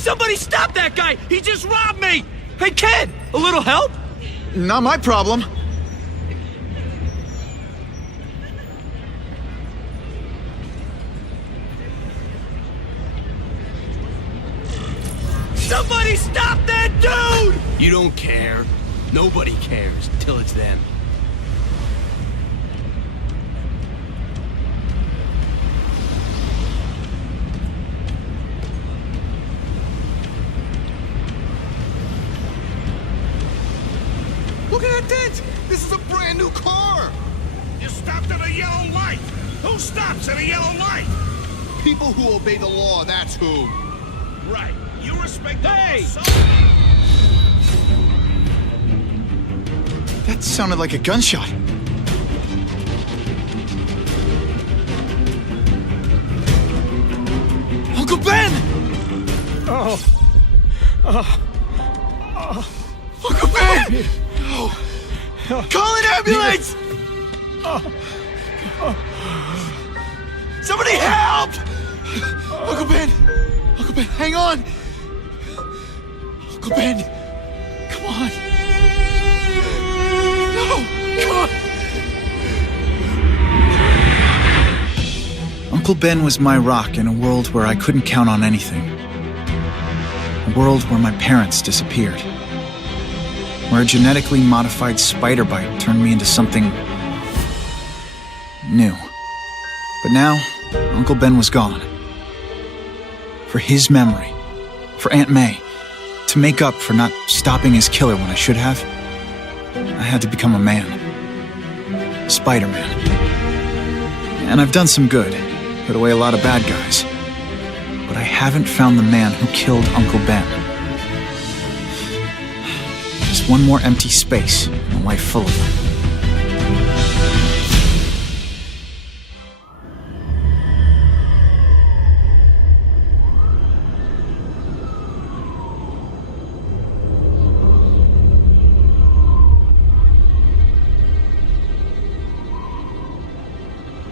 Somebody stop that guy! He just robbed me! Hey, kid! A little help? Not my problem. Somebody stop that dude! You don't care. Nobody cares till it's them. Look at that dent! This is a brand new car! You stopped at a yellow light! Who stops at a yellow light? People who obey the law, that's who. Right. You respect the Hey! law, so... That sounded like a gunshot. Uncle Ben! Uncle Ben! Call an ambulance! Somebody help! Uncle Ben! Uncle Ben, hang on! Uncle Ben! Come on! No! Come on! Uncle Ben was my rock in a world where I couldn't count on anything. A world where my parents disappeared. Where a genetically modified spider bite turned me into something new. But now, Uncle Ben was gone. For his memory, for Aunt May, to make up for not stopping his killer when I should have, I had to become a man. Spiderman. And I've done some good, put away a lot of bad guys. But I haven't found the man who killed Uncle Ben. Just one more empty space in a life full of them.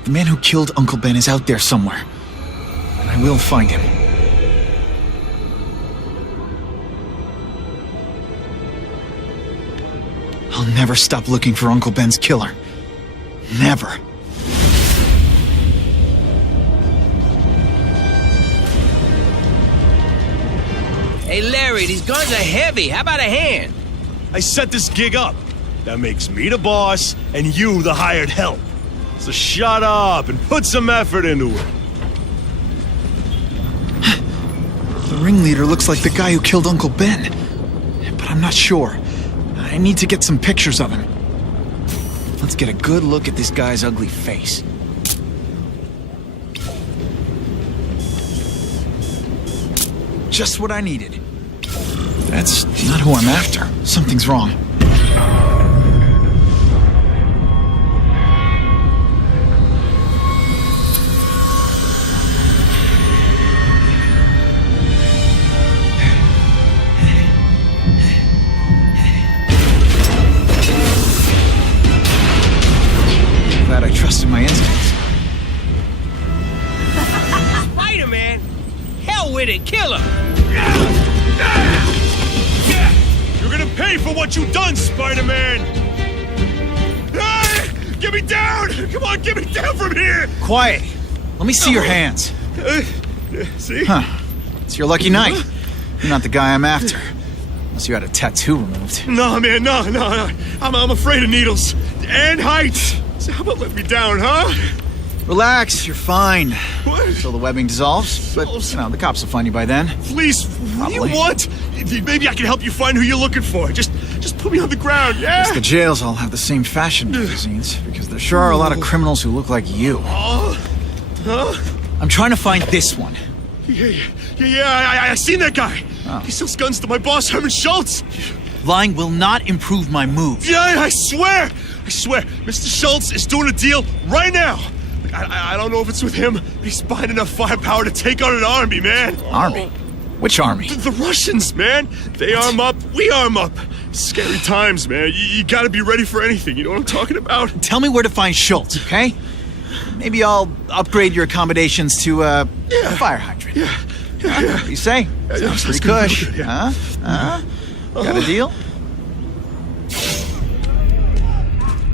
The man who killed Uncle Ben is out there somewhere, and I will find him. I'll never stop looking for Uncle Ben's killer. Never. Hey, Larry, these guns are heavy. How about a hand? I set this gig up. That makes me the boss and you the hired help. So shut up and put some effort into it. The ringleader looks like the guy who killed Uncle Ben. But I'm not sure. I need to get some pictures of him. Let's get a good look at this guy's ugly face. Just what I needed. That's not who I'm after. Something's wrong. Glad I trusted my instincts. Spider-Man? Hell with it, kill him! You're gonna pay for what you've done, Spider-Man! Ah, get me down! Come on, get me down from here! Quiet. Let me see your hands. See? Huh. It's your lucky night. You're not the guy I'm after. Unless you had a tattoo removed. No, man, no. I'm afraid of needles. And heights. So how about let me down, huh? Relax, you're fine. What? Until the webbing dissolves. But, you know, the cops will find you by then. Please, what do you Probably. want? Maybe I can help you find who you're looking for. Just put me on the ground, yeah? Guess the jails all have the same fashion magazines, because there sure are a lot of criminals who look like you. Huh? I'm trying to find this one. Yeah, I seen that guy. Oh. He sells guns to my boss, Herman Schultz. Lying will not improve my moves. Yeah, I swear. Mr. Schultz is doing a deal right now. I don't know if it's with him, but he's buying enough firepower to take on an army, man. Army? Which army? The Russians, man. They arm up, we arm up. Scary times, man. You gotta be ready for anything. You know what I'm talking about? Tell me where to find Schultz, okay? Maybe I'll upgrade your accommodations to a fire hydrant. Yeah. What do you say? Sounds pretty cush. Huh? Got a deal?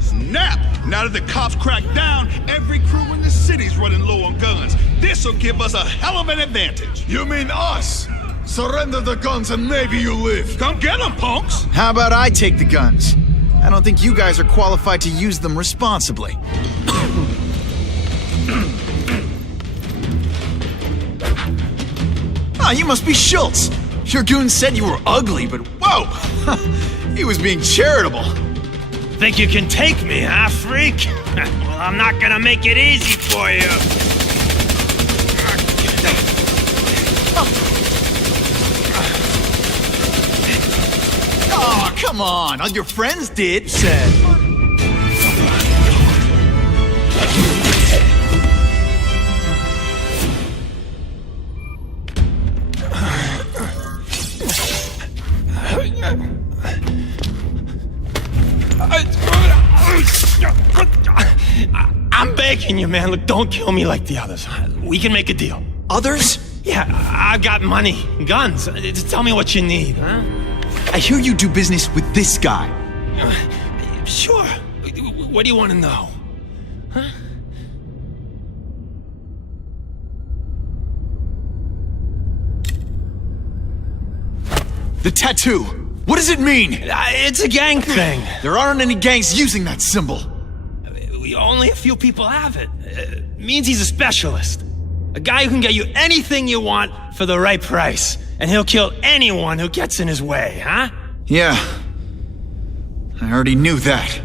Snap! Now that the cops cracked down, every crew in the city's running low on guns. This'll give us a hell of an advantage. You mean us? Surrender the guns and maybe you live. Come get them, punks! How about I take the guns? I don't think you guys are qualified to use them responsibly. Ah, you must be Schultz. Your goon said you were ugly, but whoa! He was being charitable. Think you can take me, huh, freak? Well, I'm not gonna make it easy for you. Oh, come on. All your friends did, said. I'm begging you, man. Look, don't kill me like the others. We can make a deal. Others? Yeah, I've got money, guns. Just tell me what you need, huh? I hear you do business with this guy. Sure. What do you want to know? Huh? The tattoo. What does it mean? It's a gang thing. There aren't any gangs using that symbol. Only a few people have it. It means he's a specialist. A guy who can get you anything you want for the right price. And he'll kill anyone who gets in his way, huh? Yeah. I already knew that.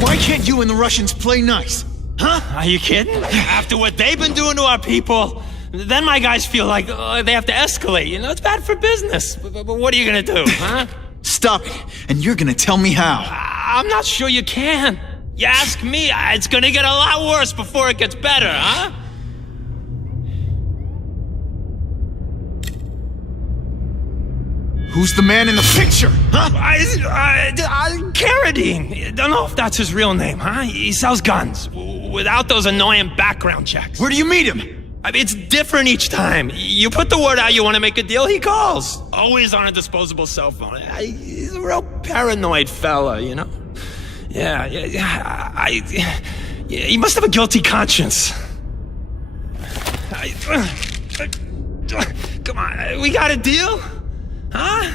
Why can't you and the Russians play nice? Huh? Are you kidding? After what they've been doing to our people, then my guys feel like they have to escalate. You know, it's bad for business. But what are you gonna do, huh? Stop it, and you're gonna tell me how. I'm not sure you can. You ask me, it's gonna get a lot worse before it gets better, huh? Who's the man in the picture, huh? Carradine. Don't know if that's his real name, huh? He sells guns without those annoying background checks. Where do you meet him? I mean, it's different each time. You put the word out you want to make a deal, he calls. Always on a disposable cell phone. He's a real paranoid fella, you know? Yeah, he must have a guilty conscience. Come on, we got a deal? Huh?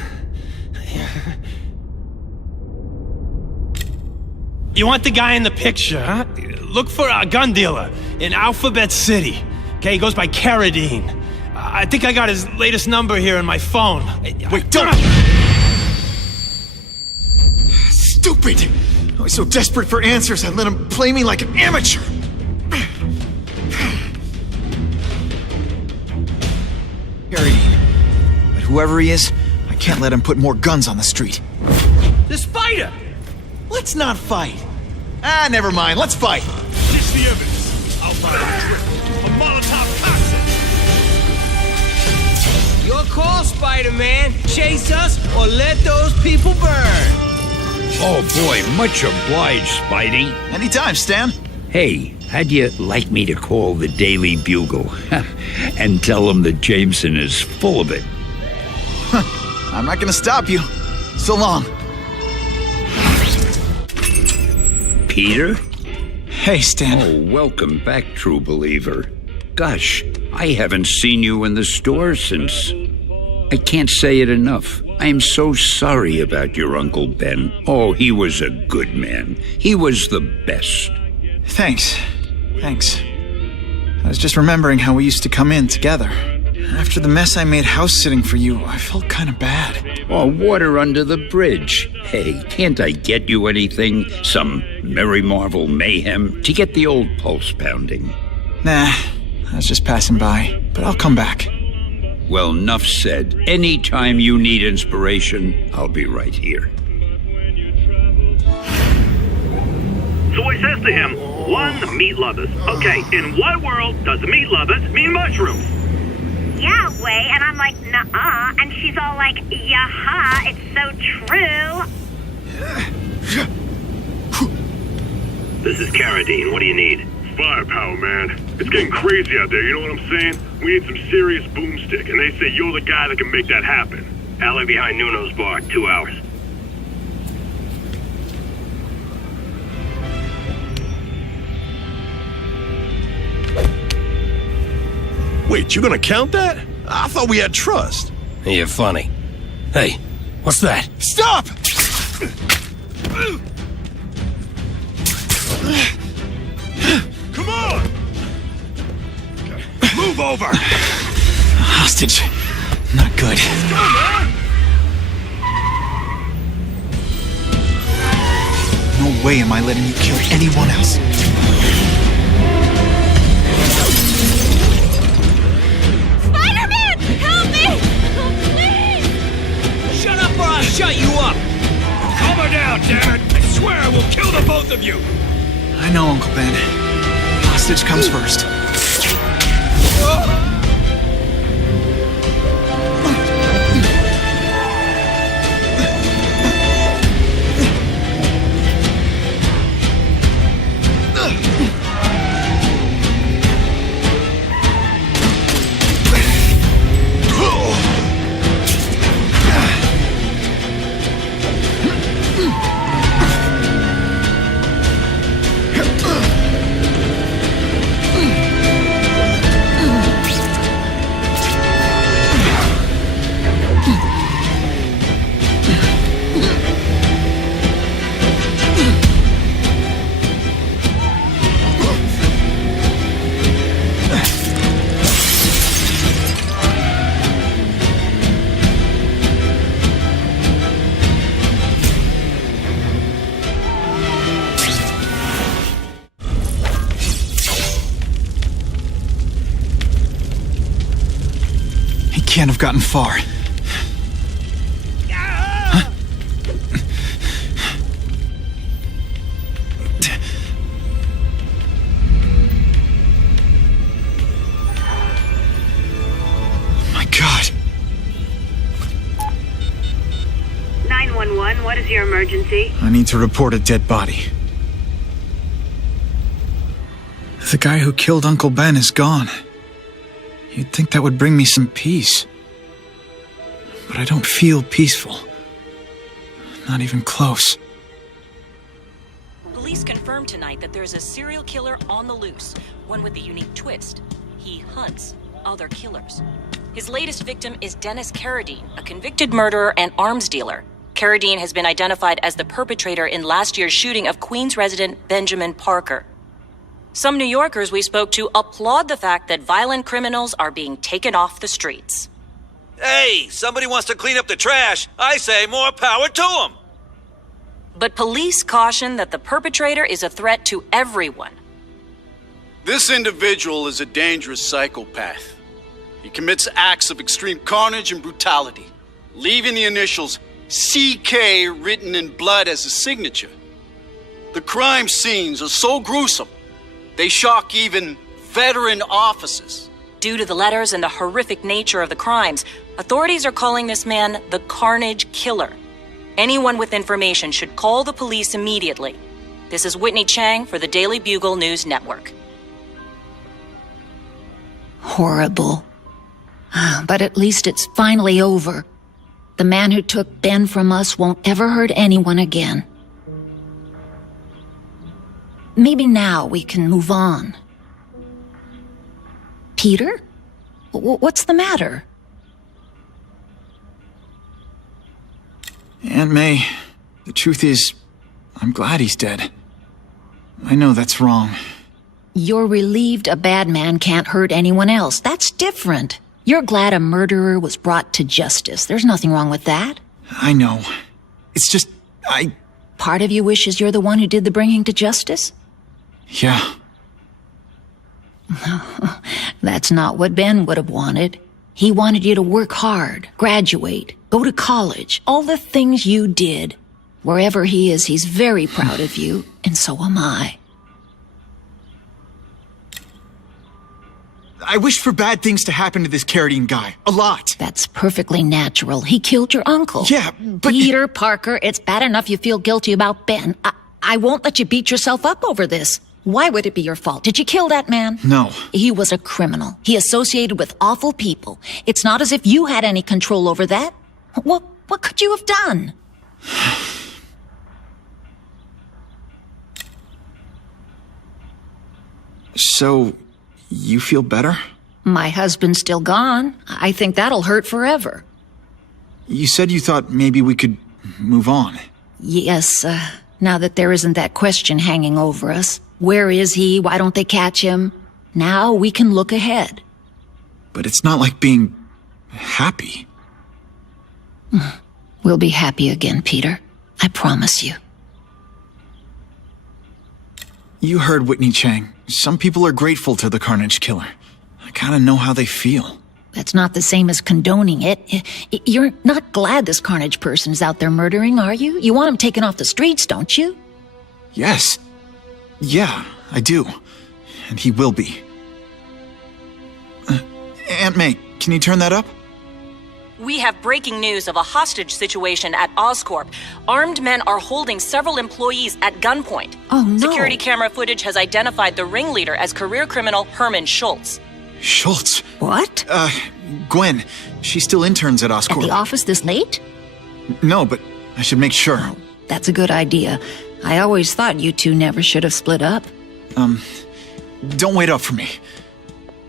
You want the guy in the picture, huh? Look for a gun dealer in Alphabet City. Okay, he goes by Carradine. I think I got his latest number here in my phone. Wait, don't! Stupid! I was so desperate for answers, I let him play me like an amateur. Carradine. But whoever he is, I can't let him put more guns on the street. The Spider! Let's not fight. Never mind, let's fight. Ditch the evidence. I'll find a trick. A Molotov cocktail. Your call, Spider-Man. Chase us or let those people burn. Oh boy, much obliged, Spidey. Anytime, Stan. Hey, how'd you like me to call the Daily Bugle and tell them that Jameson is full of it? I'm not gonna stop you. So long. Peter? Hey, Stan. Oh, welcome back, true believer. Gosh, I haven't seen you in the store since... I can't say it enough. I'm so sorry about your Uncle Ben. Oh, he was a good man. He was the best. Thanks. I was just remembering how we used to come in together. After the mess I made house-sitting for you, I felt kind of bad. Oh, water under the bridge. Hey, can't I get you anything? Some Merry Marvel mayhem to get the old pulse pounding? Nah, I was just passing by, but I'll come back. Well, enough said. Anytime you need inspiration, I'll be right here. So I says to him, one, meat lovers. Okay, in what world does meat lovers mean mushrooms? Yeah, way, and I'm like, nuh-uh, and she's all like, yeah-ha, it's so true. This is Carradine, what do you need? Firepower, man. It's getting crazy out there, you know what I'm saying? We need some serious boomstick, and they say you're the guy that can make that happen. Alley behind Nuno's bar, 2 hours. Wait, you gonna count that? I thought we had trust. You're funny. Hey, what's that? Stop! Come on! Move over! Hostage. Not good. No way am I letting you kill anyone else. Spider-Man! Help me! Please! Shut up or I'll shut you up! Calm her down, damn it! I swear I will kill the both of you! I know, Uncle Ben. Hostage comes first. Can't have gotten far. Huh? My God. 911, what is your emergency? I need to report a dead body. The guy who killed Uncle Ben is gone. You'd think that would bring me some peace. But I don't feel peaceful. Not even close. Police confirmed tonight that there's a serial killer on the loose, one with a unique twist. He hunts other killers. His latest victim is Dennis Carradine, a convicted murderer and arms dealer. Carradine has been identified as the perpetrator in last year's shooting of Queens resident Benjamin Parker. Some New Yorkers we spoke to applaud the fact that violent criminals are being taken off the streets. Hey, somebody wants to clean up the trash. I say more power to them. But police caution that the perpetrator is a threat to everyone. This individual is a dangerous psychopath. He commits acts of extreme carnage and brutality, leaving the initials CK written in blood as a signature. The crime scenes are so gruesome, they shock even veteran officers. Due to the letters and the horrific nature of the crimes, authorities are calling this man the Carnage Killer. Anyone with information should call the police immediately. This is Whitney Chang for the Daily Bugle News Network. Horrible. But at least it's finally over. The man who took Ben from us won't ever hurt anyone again. Maybe now we can move on. Peter? What's the matter? Aunt May, the truth is, I'm glad he's dead. I know that's wrong. You're relieved a bad man can't hurt anyone else. That's different. You're glad a murderer was brought to justice. There's nothing wrong with that. I know. It's just, Part of you wishes you're the one who did the bringing to justice? Yeah. That's not what Ben would have wanted. He wanted you to work hard, graduate, go to college, all the things you did. Wherever he is, he's very proud of you, and so am I. I wish for bad things to happen to this Carradine guy. A lot. That's perfectly natural. He killed your uncle. Yeah, but... Peter Parker, it's bad enough you feel guilty about Ben. I won't let you beat yourself up over this. Why would it be your fault? Did you kill that man? No. He was a criminal. He associated with awful people. It's not as if you had any control over that. What could you have done? So, you feel better? My husband's still gone. I think that'll hurt forever. You said you thought maybe we could move on. Yes, now that there isn't that question hanging over us. Where is he? Why don't they catch him? Now we can look ahead. But it's not like being happy. We'll be happy again, Peter. I promise you. You heard Whitney Chang. Some people are grateful to the Carnage Killer. I kinda know how they feel. That's not the same as condoning it. You're not glad this Carnage person's out there murdering, are you? You want him taken off the streets, don't you? Yes. Yeah, I do. And he will be. Aunt May, can you turn that up? We have breaking news of a hostage situation at Oscorp. Armed men are holding several employees at gunpoint. Oh, no. Security camera footage has identified the ringleader as career criminal Herman Schultz. Schultz? What? Gwen. She still interns at Oscorp. At the office this late? No, but I should make sure. That's a good idea. I always thought you two never should have split up. Don't wait up for me.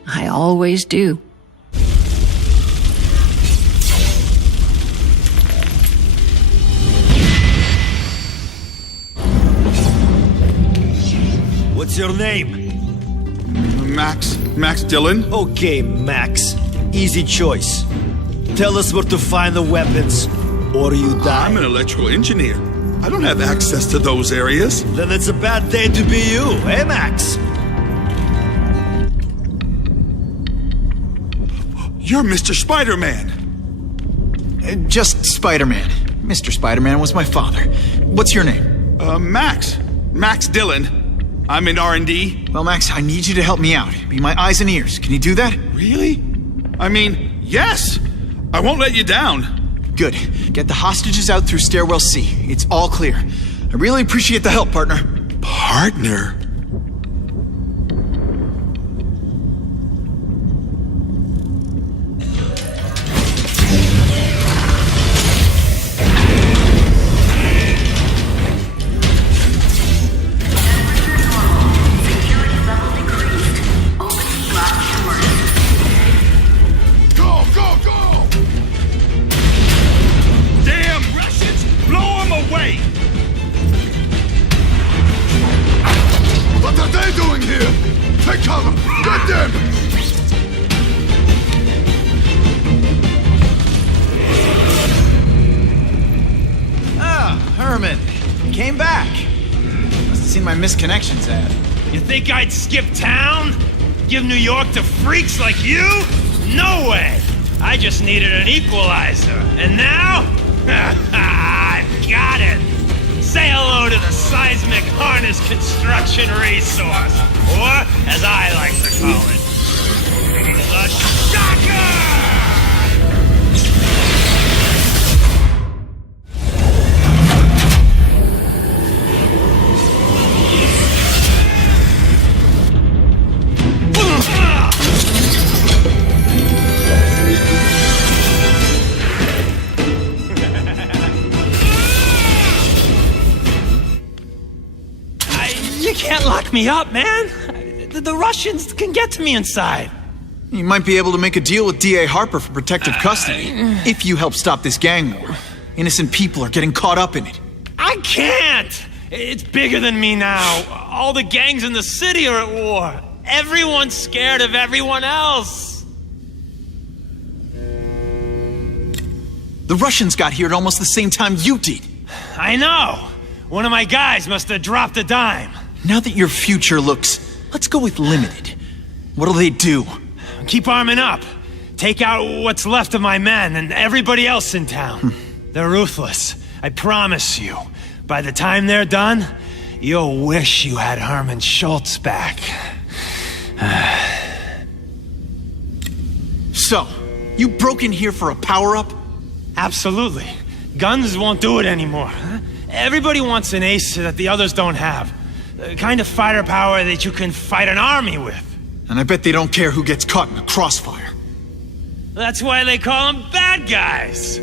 I always do. What's your name? Max Dillon. Okay, Max. Easy choice. Tell us where to find the weapons, or you die. I'm an electrical engineer. I don't have access to those areas. Then it's a bad day to be you, eh, Max? You're Mr. Spiderman. Just Spiderman. Mr. Spiderman was my father. What's your name? Max Dillon. I'm in R&D. Well, Max, I need you to help me out. Be my eyes and ears. Can you do that? Really? I mean, yes. I won't let you down. Good. Get the hostages out through stairwell C. It's all clear. I really appreciate the help, partner. Partner? Misconnections ad. You think I'd skip town? Give New York to freaks like you? No way! I just needed an equalizer. And now? I've got it! Say hello to the seismic harness construction resource. Or, as I like to call it, the Shocker! Can't lock me up, man. The Russians can get to me inside. You might be able to make a deal with D.A. Harper for protective custody if you help stop this gang war. Innocent people are getting caught up in it. I can't. It's bigger than me now. All the gangs in the city are at war. Everyone's scared of everyone else. The Russians got here at almost the same time you did. I know. One of my guys must have dropped a dime. Now that your future looks... Let's go with limited. What'll they do? Keep arming up. Take out what's left of my men and everybody else in town. They're ruthless. I promise you. By the time they're done, you'll wish you had Herman Schultz back. So, you broke in here for a power-up? Absolutely. Guns won't do it anymore. Everybody wants an ace that the others don't have. The kind of fighter power that you can fight an army with. And I bet they don't care who gets caught in a crossfire. That's why they call them bad guys.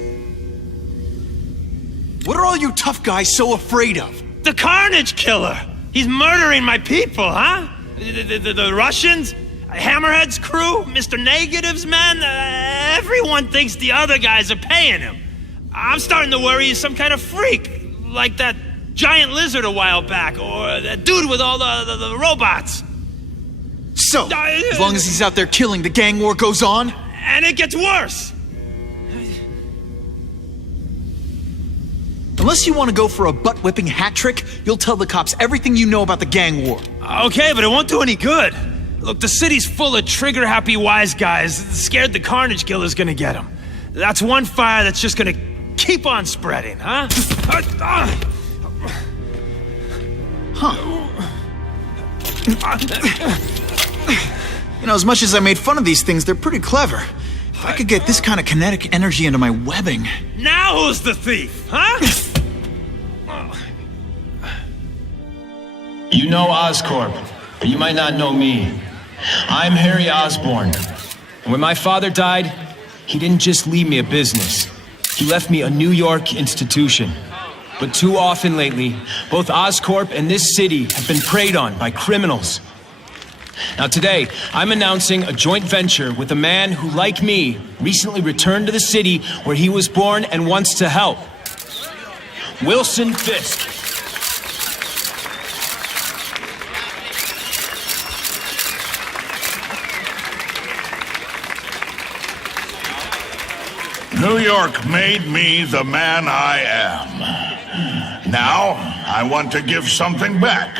What are all you tough guys so afraid of? The Carnage Killer! He's murdering my people, huh? The Russians? Hammerhead's crew? Mr. Negative's men? Everyone thinks the other guys are paying him. I'm starting to worry he's some kind of freak. Like that giant lizard a while back, or that dude with all the robots. So, as long as he's out there killing, the gang war goes on? And it gets worse! Unless you want to go for a butt-whipping hat trick, you'll tell the cops everything you know about the gang war. Okay, but it won't do any good. Look, the city's full of trigger-happy wise guys scared the Carnage Killer's gonna get them. That's one fire that's just gonna keep on spreading, huh? You know, as much as I made fun of these things, they're pretty clever. If I could get this kind of kinetic energy into my webbing... Now who's the thief, huh? You know Oscorp, but you might not know me. I'm Harry Osborn. And when my father died, he didn't just leave me a business. He left me a New York institution. But too often lately, both Oscorp and this city have been preyed on by criminals. Now today, I'm announcing a joint venture with a man who, like me, recently returned to the city where he was born and wants to help. Wilson Fisk. New York made me the man I am. Now, I want to give something back.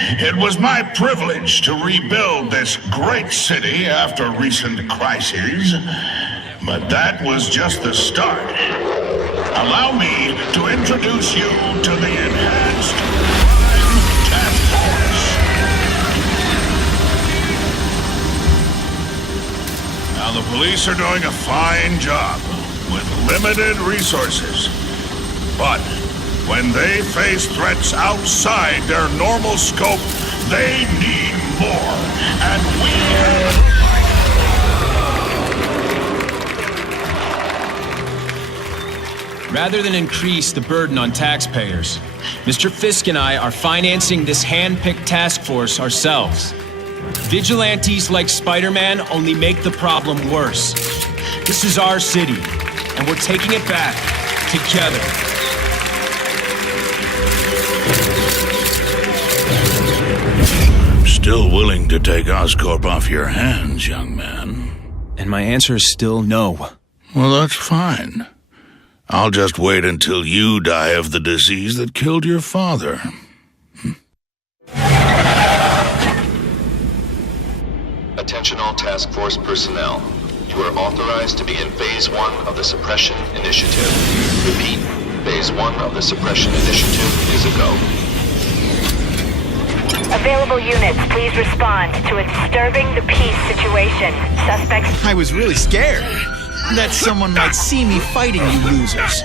It was my privilege to rebuild this great city after recent crises, but that was just the start. Allow me to introduce you to the Enhanced Crime Task Force. Now, the police are doing a fine job with limited resources, but when they face threats outside their normal scope, they need more. And we have... Rather than increase the burden on taxpayers, Mr. Fisk and I are financing this hand-picked task force ourselves. Vigilantes like Spiderman only make the problem worse. This is our city, and we're taking it back together. Still willing to take Oscorp off your hands, young man? And my answer is still no. Well, that's fine. I'll just wait until you die of the disease that killed your father. Attention all task force personnel. You are authorized to be in Phase 1 of the Suppression Initiative. Repeat, Phase 1 of the Suppression Initiative is a go. Available units, please respond to a disturbing the peace situation. Suspects... I was really scared that someone might see me fighting you losers.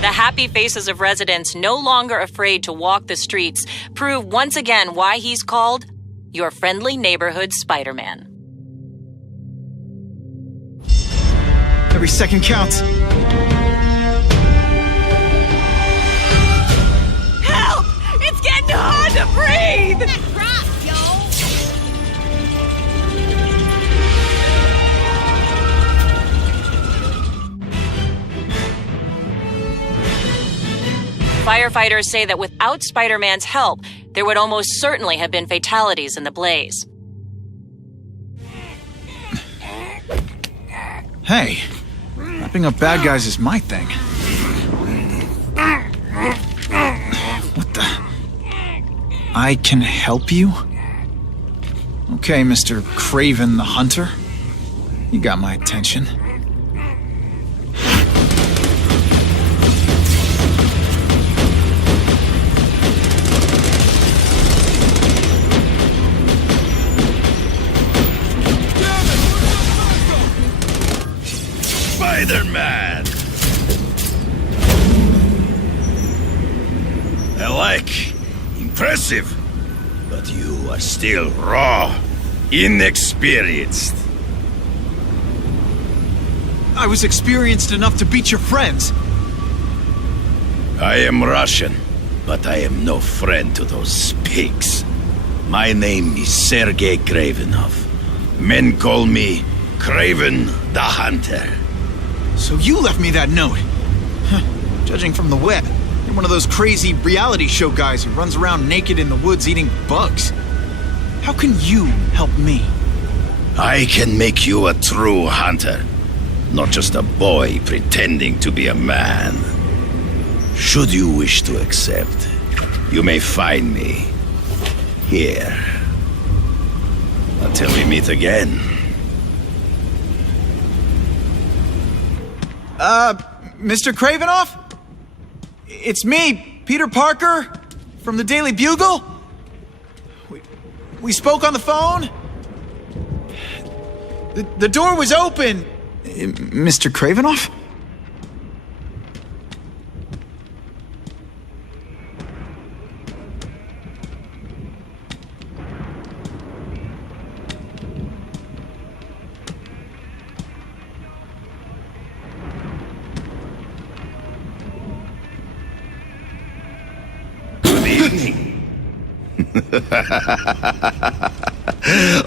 The happy faces of residents no longer afraid to walk the streets prove once again why he's called your friendly neighborhood Spider-Man. Every second counts. Help! It's getting hard to breathe! Firefighters say that without Spider-Man's help, there would almost certainly have been fatalities in the blaze. Hey, wrapping up bad guys is my thing. What the? I can help you? Okay, Mr. Craven the Hunter. You got my attention. Spider-Man! intellect. Impressive. But you are still raw, inexperienced. I was experienced enough to beat your friends. I am Russian, but I am no friend to those pigs. My name is Sergei Kravenov. Men call me Kraven the Hunter. So you left me that note. Huh. Judging from the web, you're one of those crazy reality show guys who runs around naked in the woods eating bugs. How can you help me? I can make you a true hunter, not just a boy pretending to be a man. Should you wish to accept, you may find me here. Until we meet again. Mr. Kravenov? It's me, Peter Parker, from the Daily Bugle. We spoke on the phone. The door was open. Mr. Kravenov?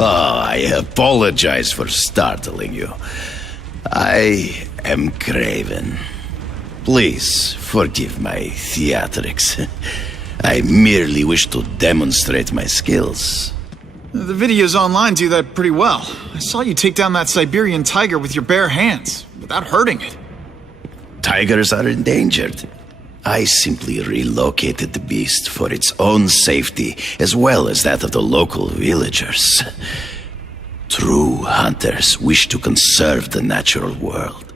Oh, I apologize for startling you. I am Kraven. Please forgive my theatrics. I merely wish to demonstrate my skills. The videos online do that pretty well. I saw you take down that Siberian tiger with your bare hands, without hurting it. Tigers are endangered. I simply relocated the beast for its own safety, as well as that of the local villagers. True hunters wish to conserve the natural world.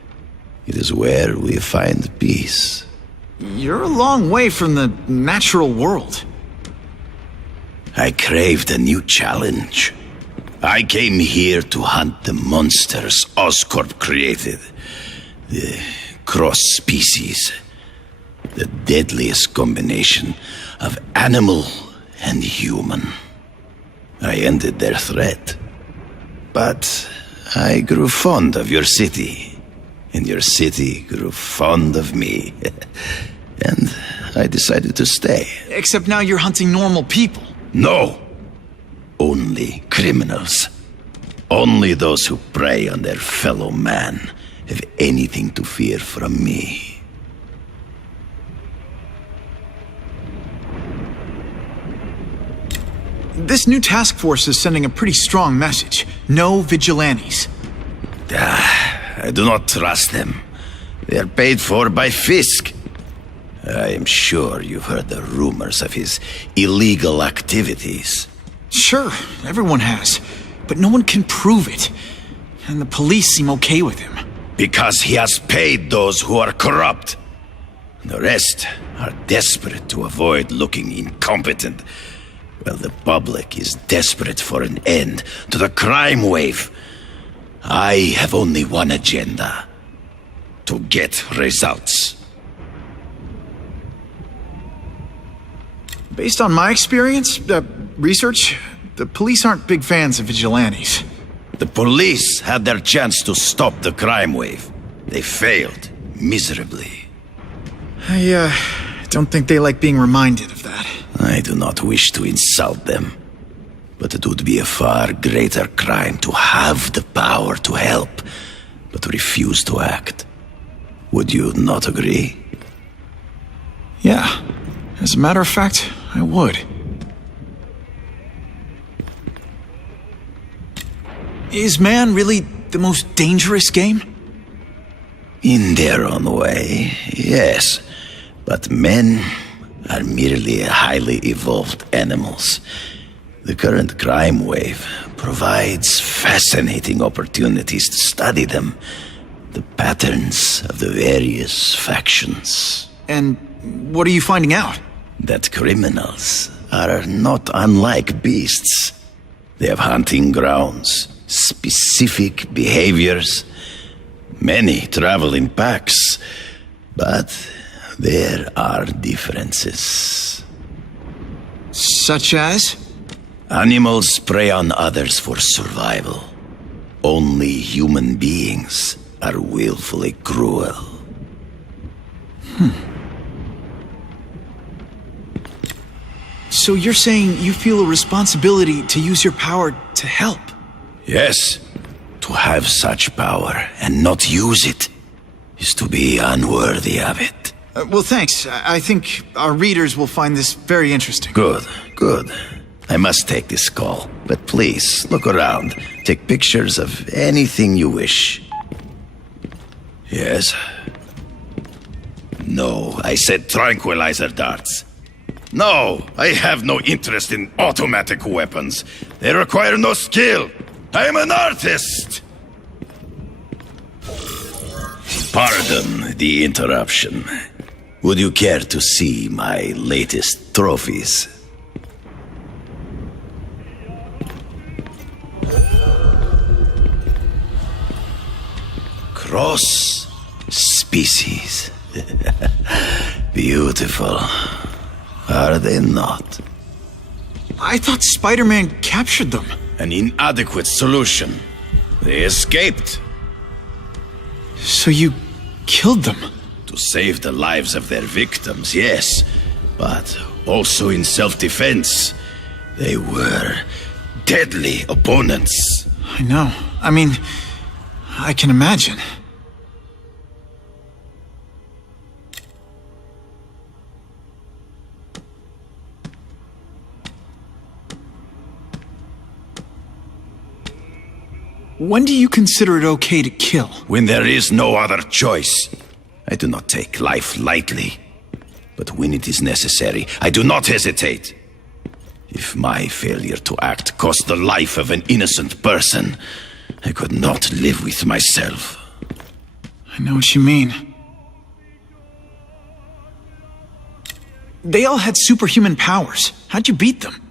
It is where we find peace. You're a long way from the natural world. I craved a new challenge. I came here to hunt the monsters Oscorp created. The cross-species. The deadliest combination of animal and human. I ended their threat. But I grew fond of your city. And your city grew fond of me. And I decided to stay. Except now you're hunting normal people. No! Only criminals. Only those who prey on their fellow man have anything to fear from me. This new task force is sending a pretty strong message. No vigilantes. I do not trust them. They are paid for by Fisk. I am sure you've heard the rumors of his illegal activities. Sure, everyone has. But no one can prove it. And the police seem okay with him. Because he has paid those who are corrupt. The rest are desperate to avoid looking incompetent. Well, the public is desperate for an end to the crime wave. I have only one agenda. To get results. Based on my experience, research, the police aren't big fans of vigilantes. The police had their chance to stop the crime wave. They failed miserably. I don't think they like being reminded of that. I do not wish to insult them, but it would be a far greater crime to have the power to help, but refuse to act. Would you not agree? Yeah. As a matter of fact, I would. Is man really the most dangerous game? In their own way, yes. But men are merely highly evolved animals. The current crime wave provides fascinating opportunities to study them. The patterns of the various factions. And what are you finding out? That criminals are not unlike beasts. They have hunting grounds, specific behaviors. Many travel in packs, but there are differences. Such as? Animals prey on others for survival. Only human beings are willfully cruel. So you're saying you feel a responsibility to use your power to help? Yes. To have such power and not use it is to be unworthy of it. Well, thanks. I think our readers will find this very interesting. Good, good. I must take this call, but please, look around. Take pictures of anything you wish. Yes? No, I said tranquilizer darts. No, I have no interest in automatic weapons. They require no skill. I am an artist! Pardon the interruption. Would you care to see my latest trophies? Cross species. Beautiful. Are they not? I thought Spider-Man captured them. An inadequate solution. They escaped. So you killed them? To save the lives of their victims, yes. But also in self-defense. They were deadly opponents. I know. I mean, I can imagine. When do you consider it okay to kill? When there is no other choice. I do not take life lightly. But when it is necessary, I do not hesitate. If my failure to act cost the life of an innocent person, I could not live with myself. I know what you mean. They all had superhuman powers. How'd you beat them?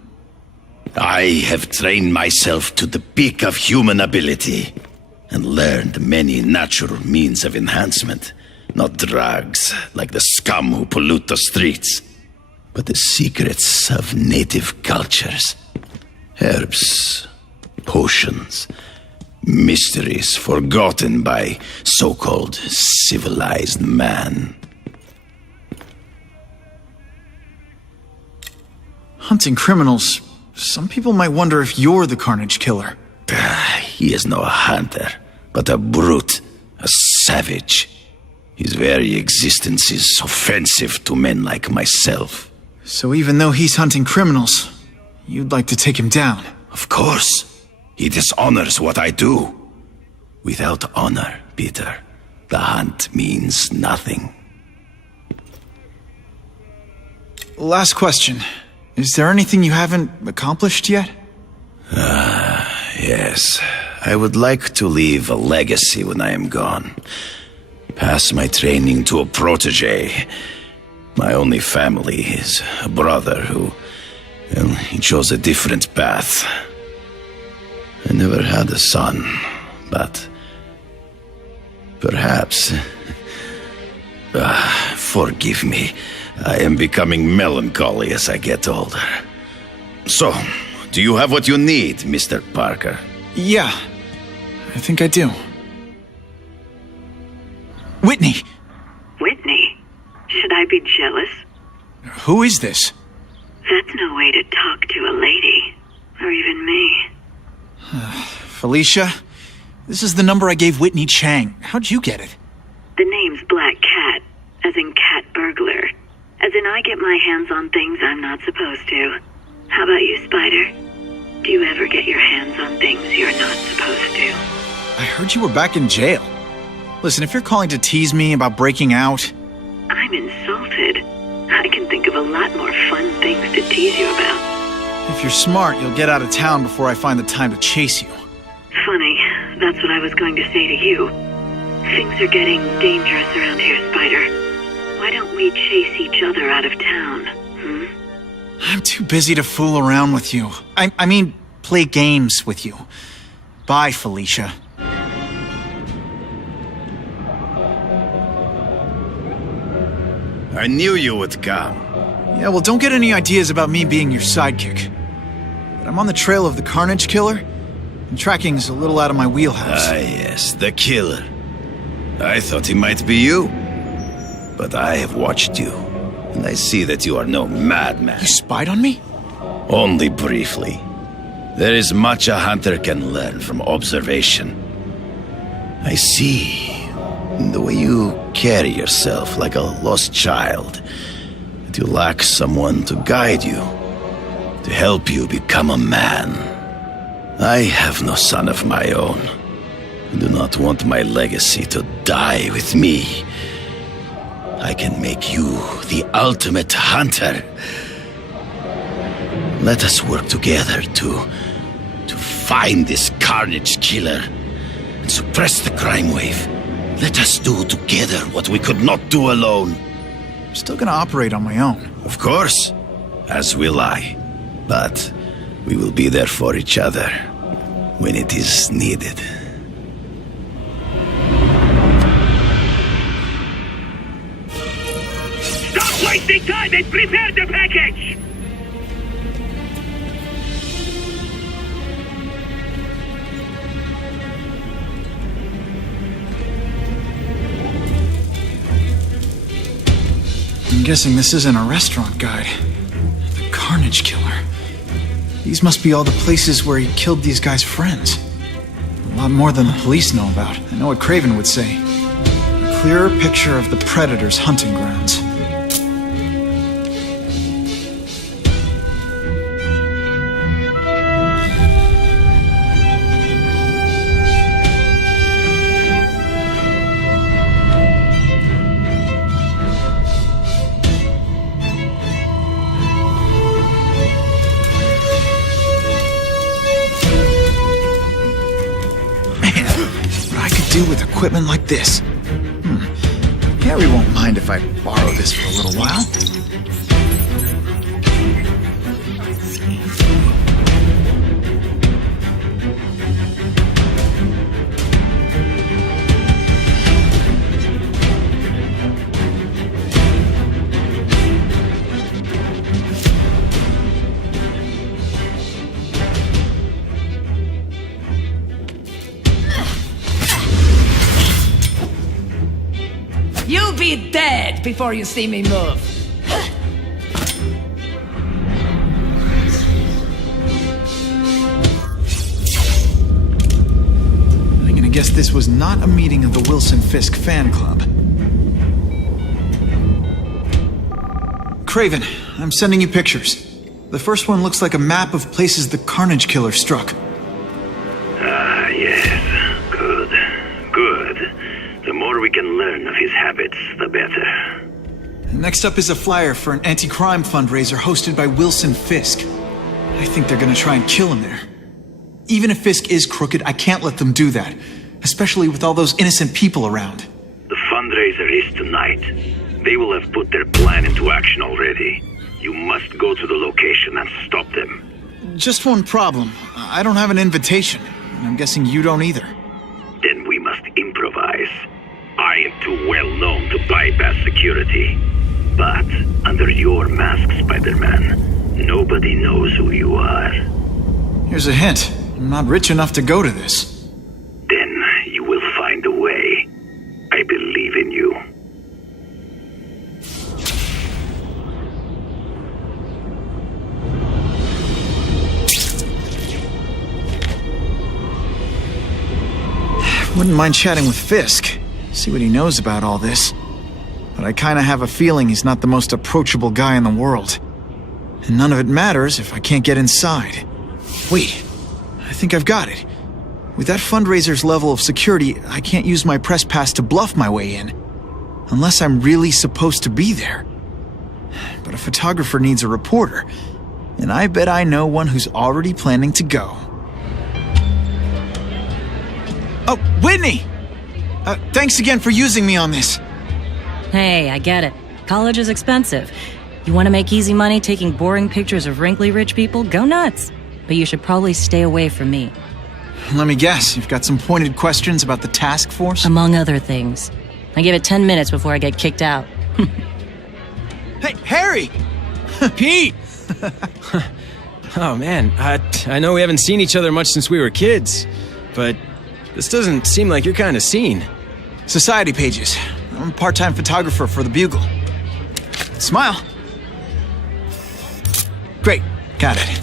I have trained myself to the peak of human ability and learned many natural means of enhancement. Not drugs, like the scum who pollute the streets, but the secrets of native cultures. Herbs, potions, mysteries forgotten by so-called civilized man. Hunting criminals. Some people might wonder if you're the Carnage Killer. He is no hunter, but a brute, a savage. His very existence is offensive to men like myself. So even though he's hunting criminals, you'd like to take him down? Of course. He dishonors what I do. Without honor, Peter, the hunt means nothing. Last question. Is there anything you haven't accomplished yet? Yes. I would like to leave a legacy when I am gone. Pass my training to a protege. My only family is a brother who, well, he chose a different path. I never had a son, but perhaps... forgive me. I am becoming melancholy as I get older. So, do you have what you need, Mr. Parker? Yeah, I think I do. Whitney! Whitney? Should I be jealous? Who is this? That's no way to talk to a lady. Or even me. Felicia? This is the number I gave Whitney Chang. How'd you get it? The name's Black Cat, as in cat burglar. As in I get my hands on things I'm not supposed to. How about you, Spider? Do you ever get your hands on things you're not supposed to? I heard you were back in jail. Listen, if you're calling to tease me about breaking out... I'm insulted. I can think of a lot more fun things to tease you about. If you're smart, you'll get out of town before I find the time to chase you. Funny, that's what I was going to say to you. Things are getting dangerous around here, Spider. Why don't we chase each other out of town, I'm too busy to fool around with you. I mean, play games with you. Bye, Felicia. I knew you would come. Yeah, well, don't get any ideas about me being your sidekick. But I'm on the trail of the Carnage Killer, and tracking's a little out of my wheelhouse. Ah, yes, the killer. I thought he might be you. But I have watched you, and I see that you are no madman. You spied on me? Only briefly. There is much a hunter can learn from observation. I see in the way you carry yourself like a lost child that you lack someone to guide you, to help you become a man. I have no son of my own. I do not want my legacy to die with me. I can make you the ultimate hunter. Let us work together to find this Carnage Killer and suppress the crime wave. Let us do together what we could not do alone. I'm still gonna operate on my own. Of course, as will I. But we will be there for each other when it is needed. Stop wasting time and prepare the package! I'm guessing this isn't a restaurant guide. The Carnage Killer. These must be all the places where he killed these guys' friends. A lot more than the police know about. I know what Craven would say. A clearer picture of the Predator's hunting grounds. With equipment like this. Harry won't mind if I borrow this for a little while. You'll be dead before you see me move. I'm gonna guess this was not a meeting of the Wilson Fisk fan club. Craven, I'm sending you pictures. The first one looks like a map of places the Carnage Killer struck. Ah, yes. Good. Good. The more we can learn of his habits, the better. Next up is a flyer for an anti-crime fundraiser hosted by Wilson Fisk. I think they're gonna try and kill him there. Even if Fisk is crooked, I can't let them do that. Especially with all those innocent people around. The fundraiser is tonight. They will have put their plan into action already. You must go to the location and stop them. Just one problem. I don't have an invitation. And I'm guessing you don't either. Then we must improvise. I am too well known to bypass security. But under your mask, Spider-Man, nobody knows who you are. Here's a hint. I'm not rich enough to go to this. Then you will find a way. I believe in you. Wouldn't mind chatting with Fisk. See what he knows about all this. But I kinda have a feeling he's not the most approachable guy in the world. And none of it matters if I can't get inside. Wait, I think I've got it. With that fundraiser's level of security, I can't use my press pass to bluff my way in. Unless I'm really supposed to be there. But a photographer needs a reporter. And I bet I know one who's already planning to go. Oh, Whitney! Thanks again for using me on this. Hey, I get it. College is expensive. You want to make easy money taking boring pictures of wrinkly rich people? Go nuts. But you should probably stay away from me. Let me guess, you've got some pointed questions about the task force? Among other things. I give it 10 minutes before I get kicked out. Hey, Harry! Pete! Oh, man, I know we haven't seen each other much since we were kids, but this doesn't seem like your kind of scene. Society pages. I'm a part-time photographer for the Bugle. Smile. Great, got it.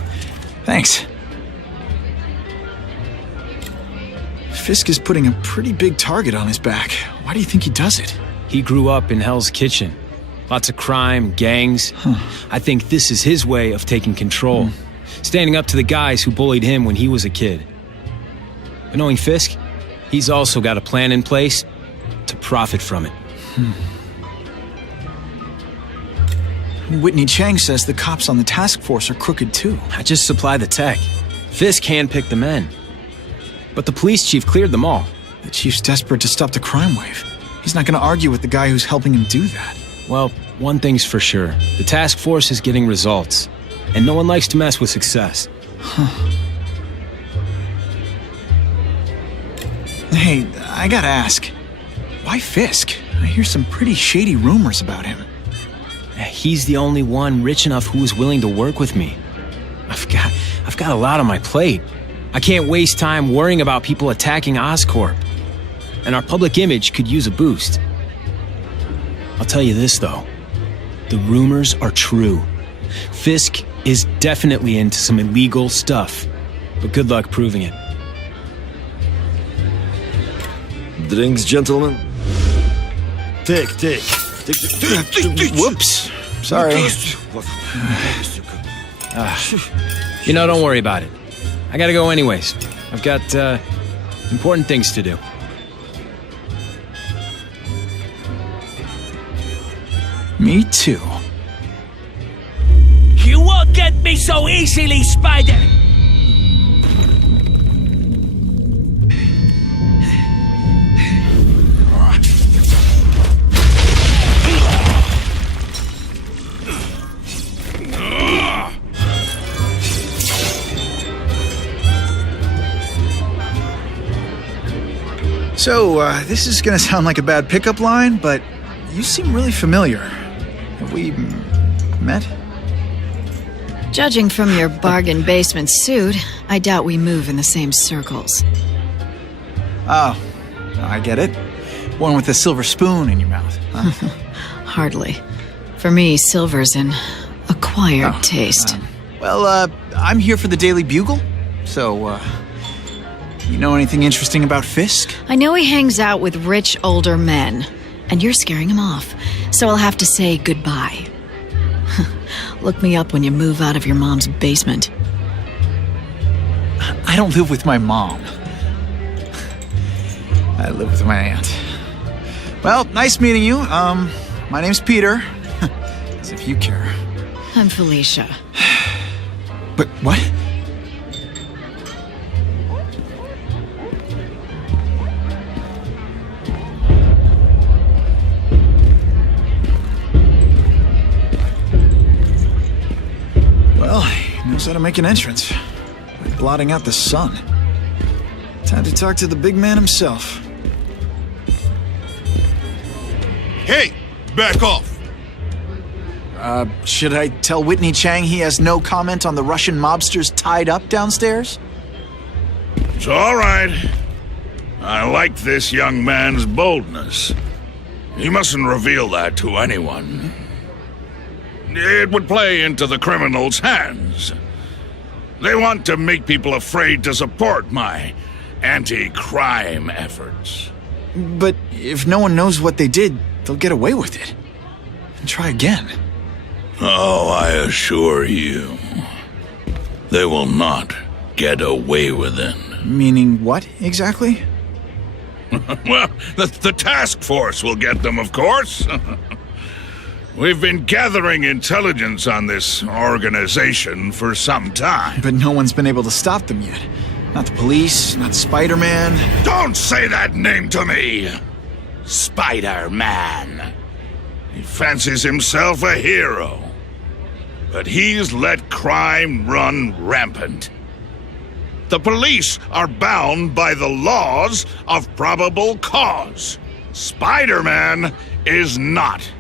Thanks. Fisk is putting a pretty big target on his back. Why do you think he does it? He grew up in Hell's Kitchen. Lots of crime, gangs. I think this is his way of taking control. Standing up to the guys who bullied him when he was a kid. But knowing Fisk, he's also got a plan in place to profit from it. Whitney Chang says the cops on the task force are crooked too. I just supply the tech. Fisk handpicked the men. But the police chief cleared them all. The chief's desperate to stop the crime wave. He's not going to argue with the guy who's helping him do that. Well, one thing's for sure. The task force is getting results. And no one likes to mess with success. Hey, I gotta ask. Why Fisk? I hear some pretty shady rumors about him. He's the only one rich enough who is willing to work with me. I've got a lot on my plate. I can't waste time worrying about people attacking Oscorp. And our public image could use a boost. I'll tell you this, though. The rumors are true. Fisk is definitely into some illegal stuff. But good luck proving it. Drinks, gentlemen? Take. Whoops. Sorry. Don't worry about it. I gotta go anyways. I've got, important things to do. Me too. You won't get me so easily, Spider! So, this is gonna sound like a bad pickup line, but you seem really familiar. Have we met? Judging from your bargain basement suit, I doubt we move in the same circles. Oh, I get it. One with a silver spoon in your mouth. Huh? Hardly. For me, silver's an acquired taste. I'm here for the Daily Bugle, so, you know anything interesting about Fisk? I know he hangs out with rich older men, and you're scaring him off, so I'll have to say goodbye. Look me up when you move out of your mom's basement. I don't live with my mom. I live with my aunt. Well, nice meeting you. My name's Peter. As if you care. I'm Felicia. But what? Well, he knows how to make an entrance. By blotting out the sun. Time to talk to the big man himself. Hey, back off. Should I tell Whitney Chang he has no comment on the Russian mobsters tied up downstairs? It's all right. I like this young man's boldness. He mustn't reveal that to anyone. It would play into the criminals' hands. They want to make people afraid to support my anti-crime efforts. But if no one knows what they did, they'll get away with it. And try again. Oh, I assure you, they will not get away with it. Meaning what, exactly? Well, the task force will get them, of course. We've been gathering intelligence on this organization for some time. But no one's been able to stop them yet. Not the police, not Spiderman. Don't say that name to me! Spider-Man. He fancies himself a hero. But he's let crime run rampant. The police are bound by the laws of probable cause. Spider-Man is not.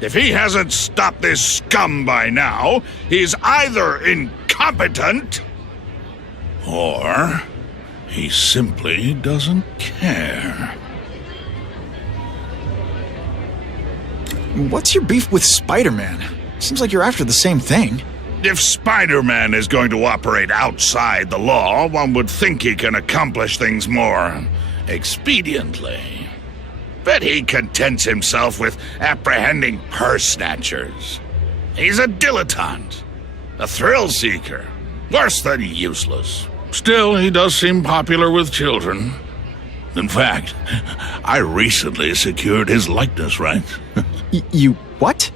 If he hasn't stopped this scum by now, he's either incompetent or he simply doesn't care. What's your beef with Spider-Man? Seems like you're after the same thing. If Spider-Man is going to operate outside the law, one would think he can accomplish things more expediently. But he contents himself with apprehending purse snatchers. He's a dilettante, a thrill seeker, worse than useless. Still, he does seem popular with children. In fact, I recently secured his likeness rights. You what?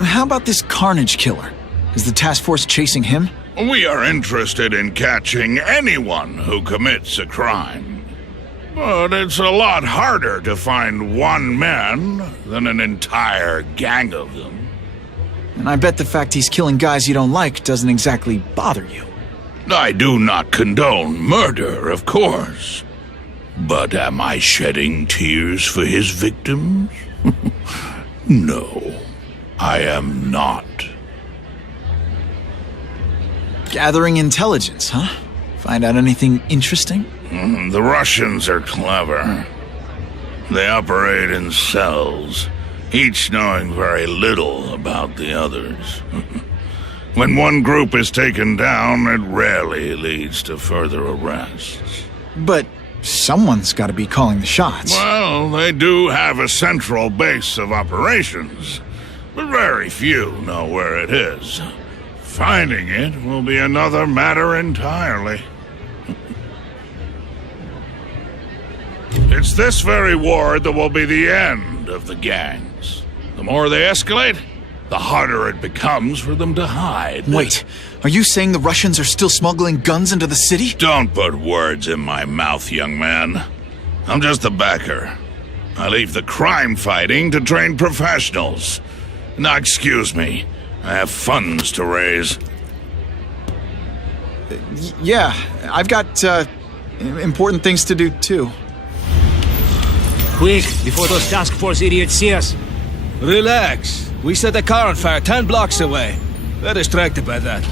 How about this Carnage Killer? Is the task force chasing him? We are interested in catching anyone who commits a crime. But it's a lot harder to find one man than an entire gang of them. And I bet the fact he's killing guys you don't like doesn't exactly bother you. I do not condone murder, of course. But am I shedding tears for his victims? No, I am not. Gathering intelligence, huh? Find out anything interesting? The Russians are clever. They operate in cells, each knowing very little about the others. When one group is taken down, it rarely leads to further arrests. But someone's got to be calling the shots. Well, they do have a central base of operations, but very few know where it is. Finding it will be another matter entirely. It's this very war that will be the end of the gangs. The more they escalate, the harder it becomes for them to hide. Wait, are you saying the Russians are still smuggling guns into the city? Don't put words in my mouth, young man. I'm just a backer. I leave the crime fighting to trained professionals. Now, excuse me. I have funds to raise. Yeah, I've got, important things to do, too. Quick, before those task force idiots see us. Relax. We set a car on fire 10 blocks away. They're distracted by that.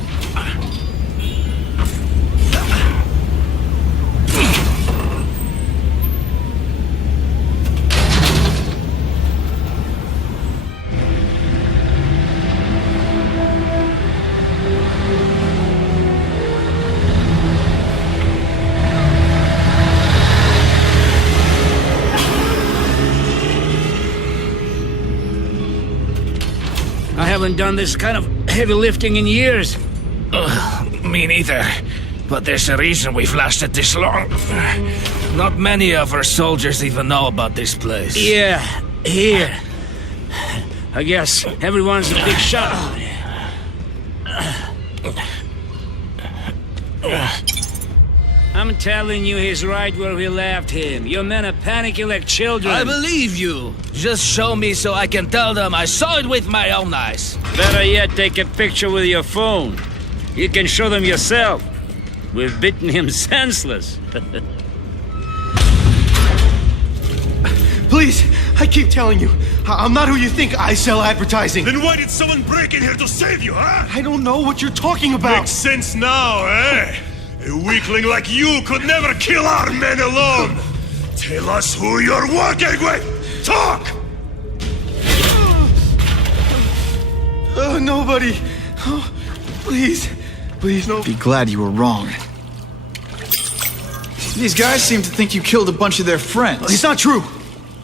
I haven't done this kind of heavy lifting in years. Me neither. But there's a reason we've lasted this long. Not many of our soldiers even know about this place. Yeah, here. I guess everyone's a big shot. I'm telling you, he's right where we left him. Your men are panicking like children. I believe you. Just show me so I can tell them I saw it with my own eyes. Better yet, take a picture with your phone. You can show them yourself. We've beaten him senseless. Please, I keep telling you, I'm not who you think. I sell advertising. Then why did someone break in here to save you, huh? I don't know what you're talking about. Makes sense now, eh? A weakling like you could never kill our men alone! Tell us who you're working with! Talk! Nobody. Oh, please. Please, no. Be glad you were wrong. These guys seem to think you killed a bunch of their friends. It's not true.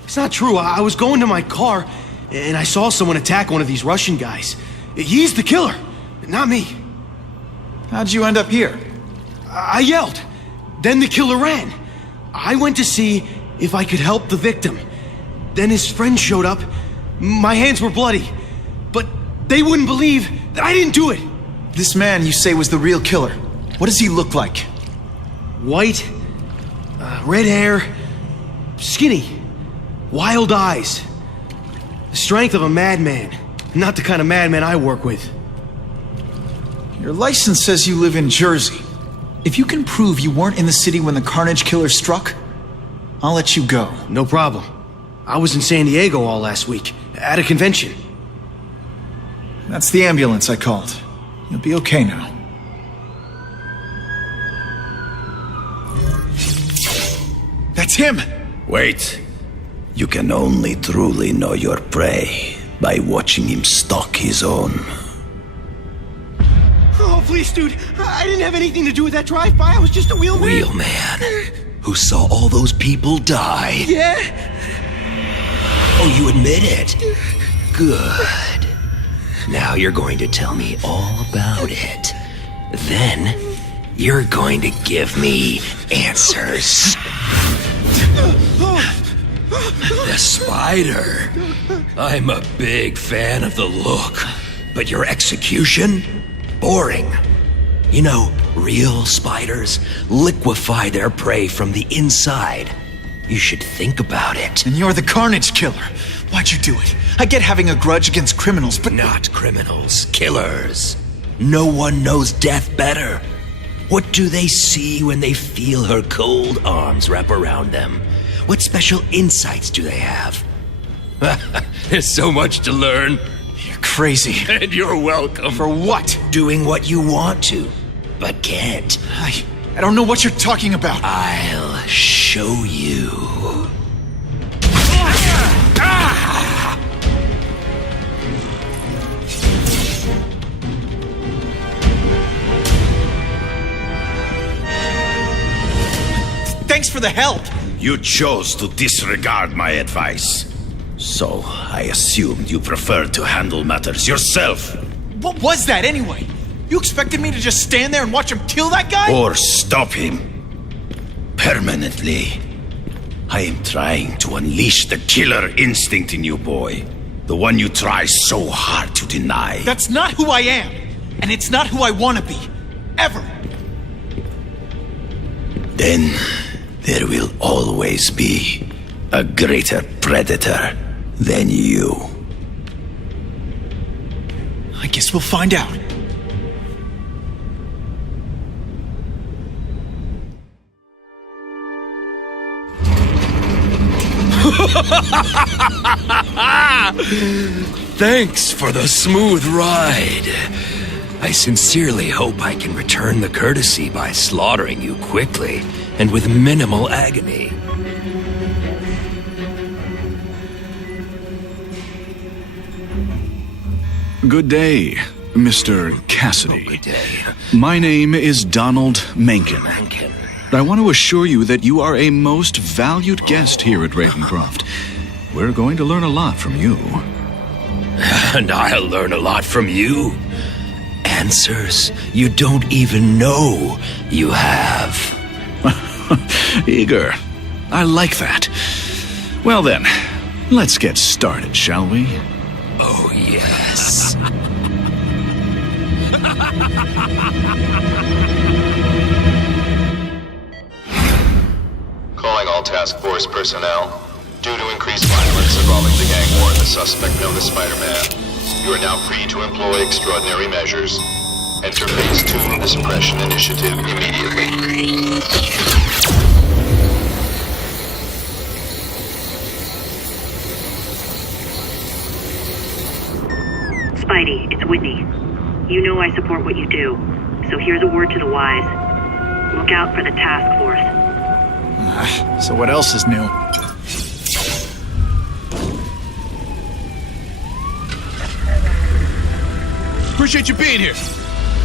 It's not true. I was going to my car, and I saw someone attack one of these Russian guys. He's the killer, not me. How'd you end up here? I yelled. Then the killer ran. I went to see if I could help the victim. Then his friend showed up. My hands were bloody. But they wouldn't believe that I didn't do it. This man you say was the real killer. What does he look like? White, red hair, skinny, wild eyes. The strength of a madman. Not the kind of madman I work with. Your license says you live in Jersey. If you can prove you weren't in the city when the Carnage Killer struck, I'll let you go. No problem. I was in San Diego all last week, at a convention. That's the ambulance I called. You'll be okay now. That's him! Wait. You can only truly know your prey by watching him stalk his own. Oh, please, dude. I didn't have anything to do with that drive-by. I was just a wheelman. Wheelman? Who saw all those people die? Yeah? Oh, you admit it? Good. Now you're going to tell me all about it. Then, you're going to give me answers. The spider. I'm a big fan of the look, but your execution? Boring. You know, real spiders liquefy their prey from the inside. You should think about it. And you're the Carnage Killer. Why'd you do it? I get having a grudge against criminals, but... Not criminals, killers. No one knows death better. What do they see when they feel her cold arms wrap around them? What special insights do they have? There's so much to learn. You're crazy. And you're welcome. For what? Doing what you want to, but can't. I don't know what you're talking about. I'll show you. Thanks for the help. You chose to disregard my advice. So, I assumed you preferred to handle matters yourself. What was that anyway? You expected me to just stand there and watch him kill that guy? Or stop him. Permanently. I am trying to unleash the killer instinct in you, boy. The one you try so hard to deny. That's not who I am. And it's not who I want to be. Ever. Then, there will always be a greater predator than you. I guess we'll find out. Thanks for the smooth ride. I sincerely hope I can return the courtesy by slaughtering you quickly and with minimal agony. Good day, Mr. Cassidy. Oh, good day. My name is Donald Mencken. I want to assure you that you are a most valued guest here at Ravencroft. We're going to learn a lot from you. And I'll learn a lot from you. Answers you don't even know you have. Eager. I like that. Well then, let's get started, shall we? Oh, yes. Calling all task force personnel. Due to increased violence involving the gang war and the suspect known as Spider-Man, you are now free to employ extraordinary measures. Enter Phase 2 of the Suppression Initiative immediately. Spidey, it's Whitney. You know I support what you do, so here's a word to the wise. Look out for the task force. So what else is new? Appreciate you being here.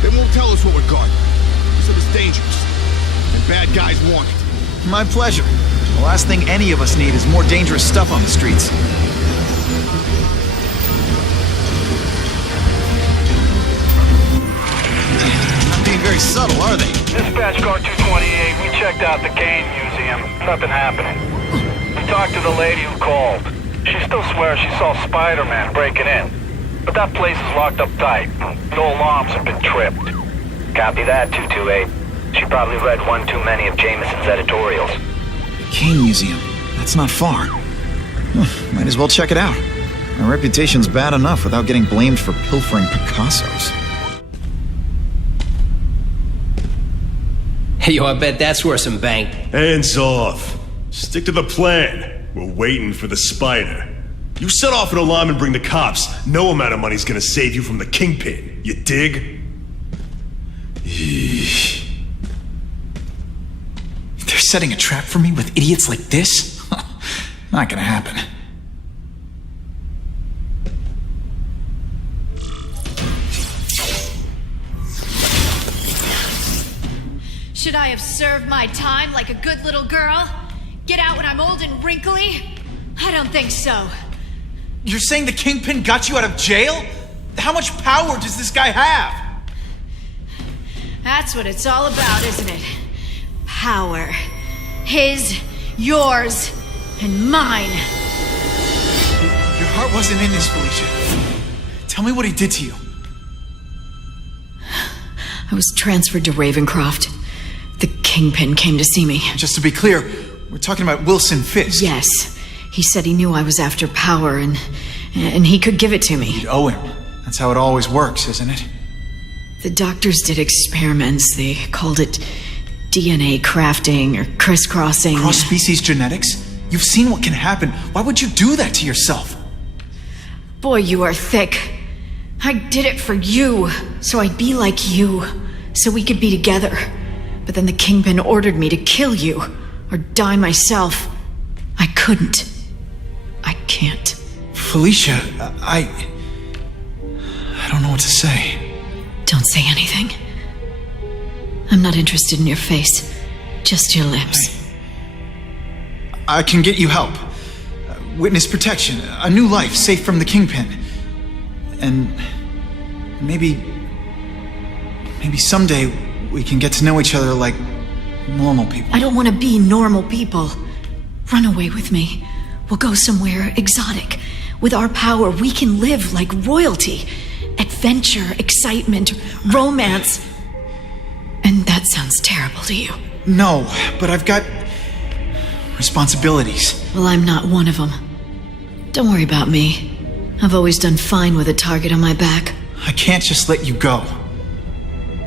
They won't tell us what we're guarding. They said it's dangerous. And bad guys want it. My pleasure. The last thing any of us need is more dangerous stuff on the streets. Not being very subtle, are they? Dispatch car 228, we checked out the Kane Museum. Nothing happening. We talked to the lady who called. She still swears she saw Spider-Man breaking in. But that place is locked up tight. No alarms have been tripped. Copy that, 228. She probably read one too many of Jameson's editorials. Kane Museum. That's not far. Might as well check it out. My reputation's bad enough without getting blamed for pilfering Picassos. Hey, yo, I bet that's worth some bank. Hands off. Stick to the plan. We're waiting for the spider. You set off an alarm and bring the cops. No amount of money's gonna save you from the kingpin. You dig? They're setting a trap for me with idiots like this? Not gonna happen. Should I have served my time like a good little girl? Get out when I'm old and wrinkly? I don't think so. You're saying the Kingpin got you out of jail? How much power does this guy have? That's what it's all about, isn't it? Power. His, yours, and mine. Your heart wasn't in this, Felicia. Tell me what he did to you. I was transferred to Ravencroft. The Kingpin came to see me. Just to be clear, we're talking about Wilson Fisk. Yes. He said he knew I was after power and he could give it to me. You'd owe him. That's how it always works, isn't it? The doctors did experiments. They called it DNA crafting or crisscrossing. Cross-species genetics? You've seen what can happen. Why would you do that to yourself? Boy, you are thick. I did it for you, so I'd be like you, so we could be together. But then the Kingpin ordered me to kill you, or die myself. I couldn't. I can't. Felicia, I don't know what to say. Don't say anything. I'm not interested in your face, just your lips. I can get you help. Witness protection, a new life safe from the Kingpin. And maybe someday we can get to know each other like normal people. I don't want to be normal people. Run away with me. We'll go somewhere exotic. With our power, we can live like royalty. Adventure, excitement, romance. And that sounds terrible to you. No, but I've got responsibilities. Well, I'm not one of them. Don't worry about me. I've always done fine with a target on my back. I can't just let you go.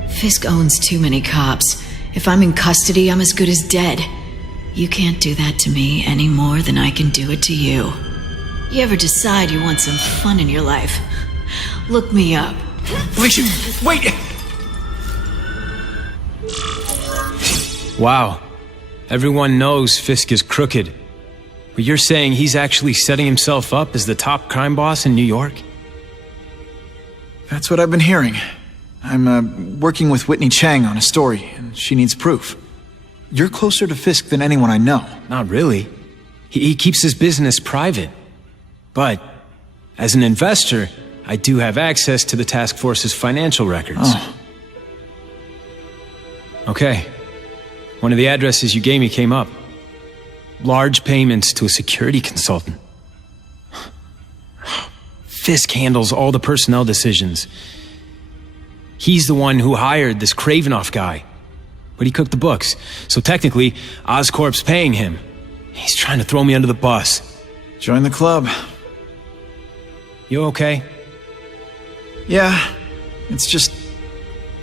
Fisk owns too many cops. If I'm in custody, I'm as good as dead. You can't do that to me any more than I can do it to you. You ever decide you want some fun in your life? Look me up. Felicia, wait! Wow. Everyone knows Fisk is crooked. But you're saying he's actually setting himself up as the top crime boss in New York? That's what I've been hearing. I'm working with Whitney Chang on a story, and she needs proof. You're closer to Fisk than anyone I know. Not really. He keeps his business private. But, as an investor, I do have access to the task force's financial records. Oh. Okay. One of the addresses you gave me came up. Large payments to a security consultant. Fisk handles all the personnel decisions. He's the one who hired this Kravinoff guy. But he cooked the books, so technically, Oscorp's paying him. He's trying to throw me under the bus. Join the club. You okay? Yeah, it's just...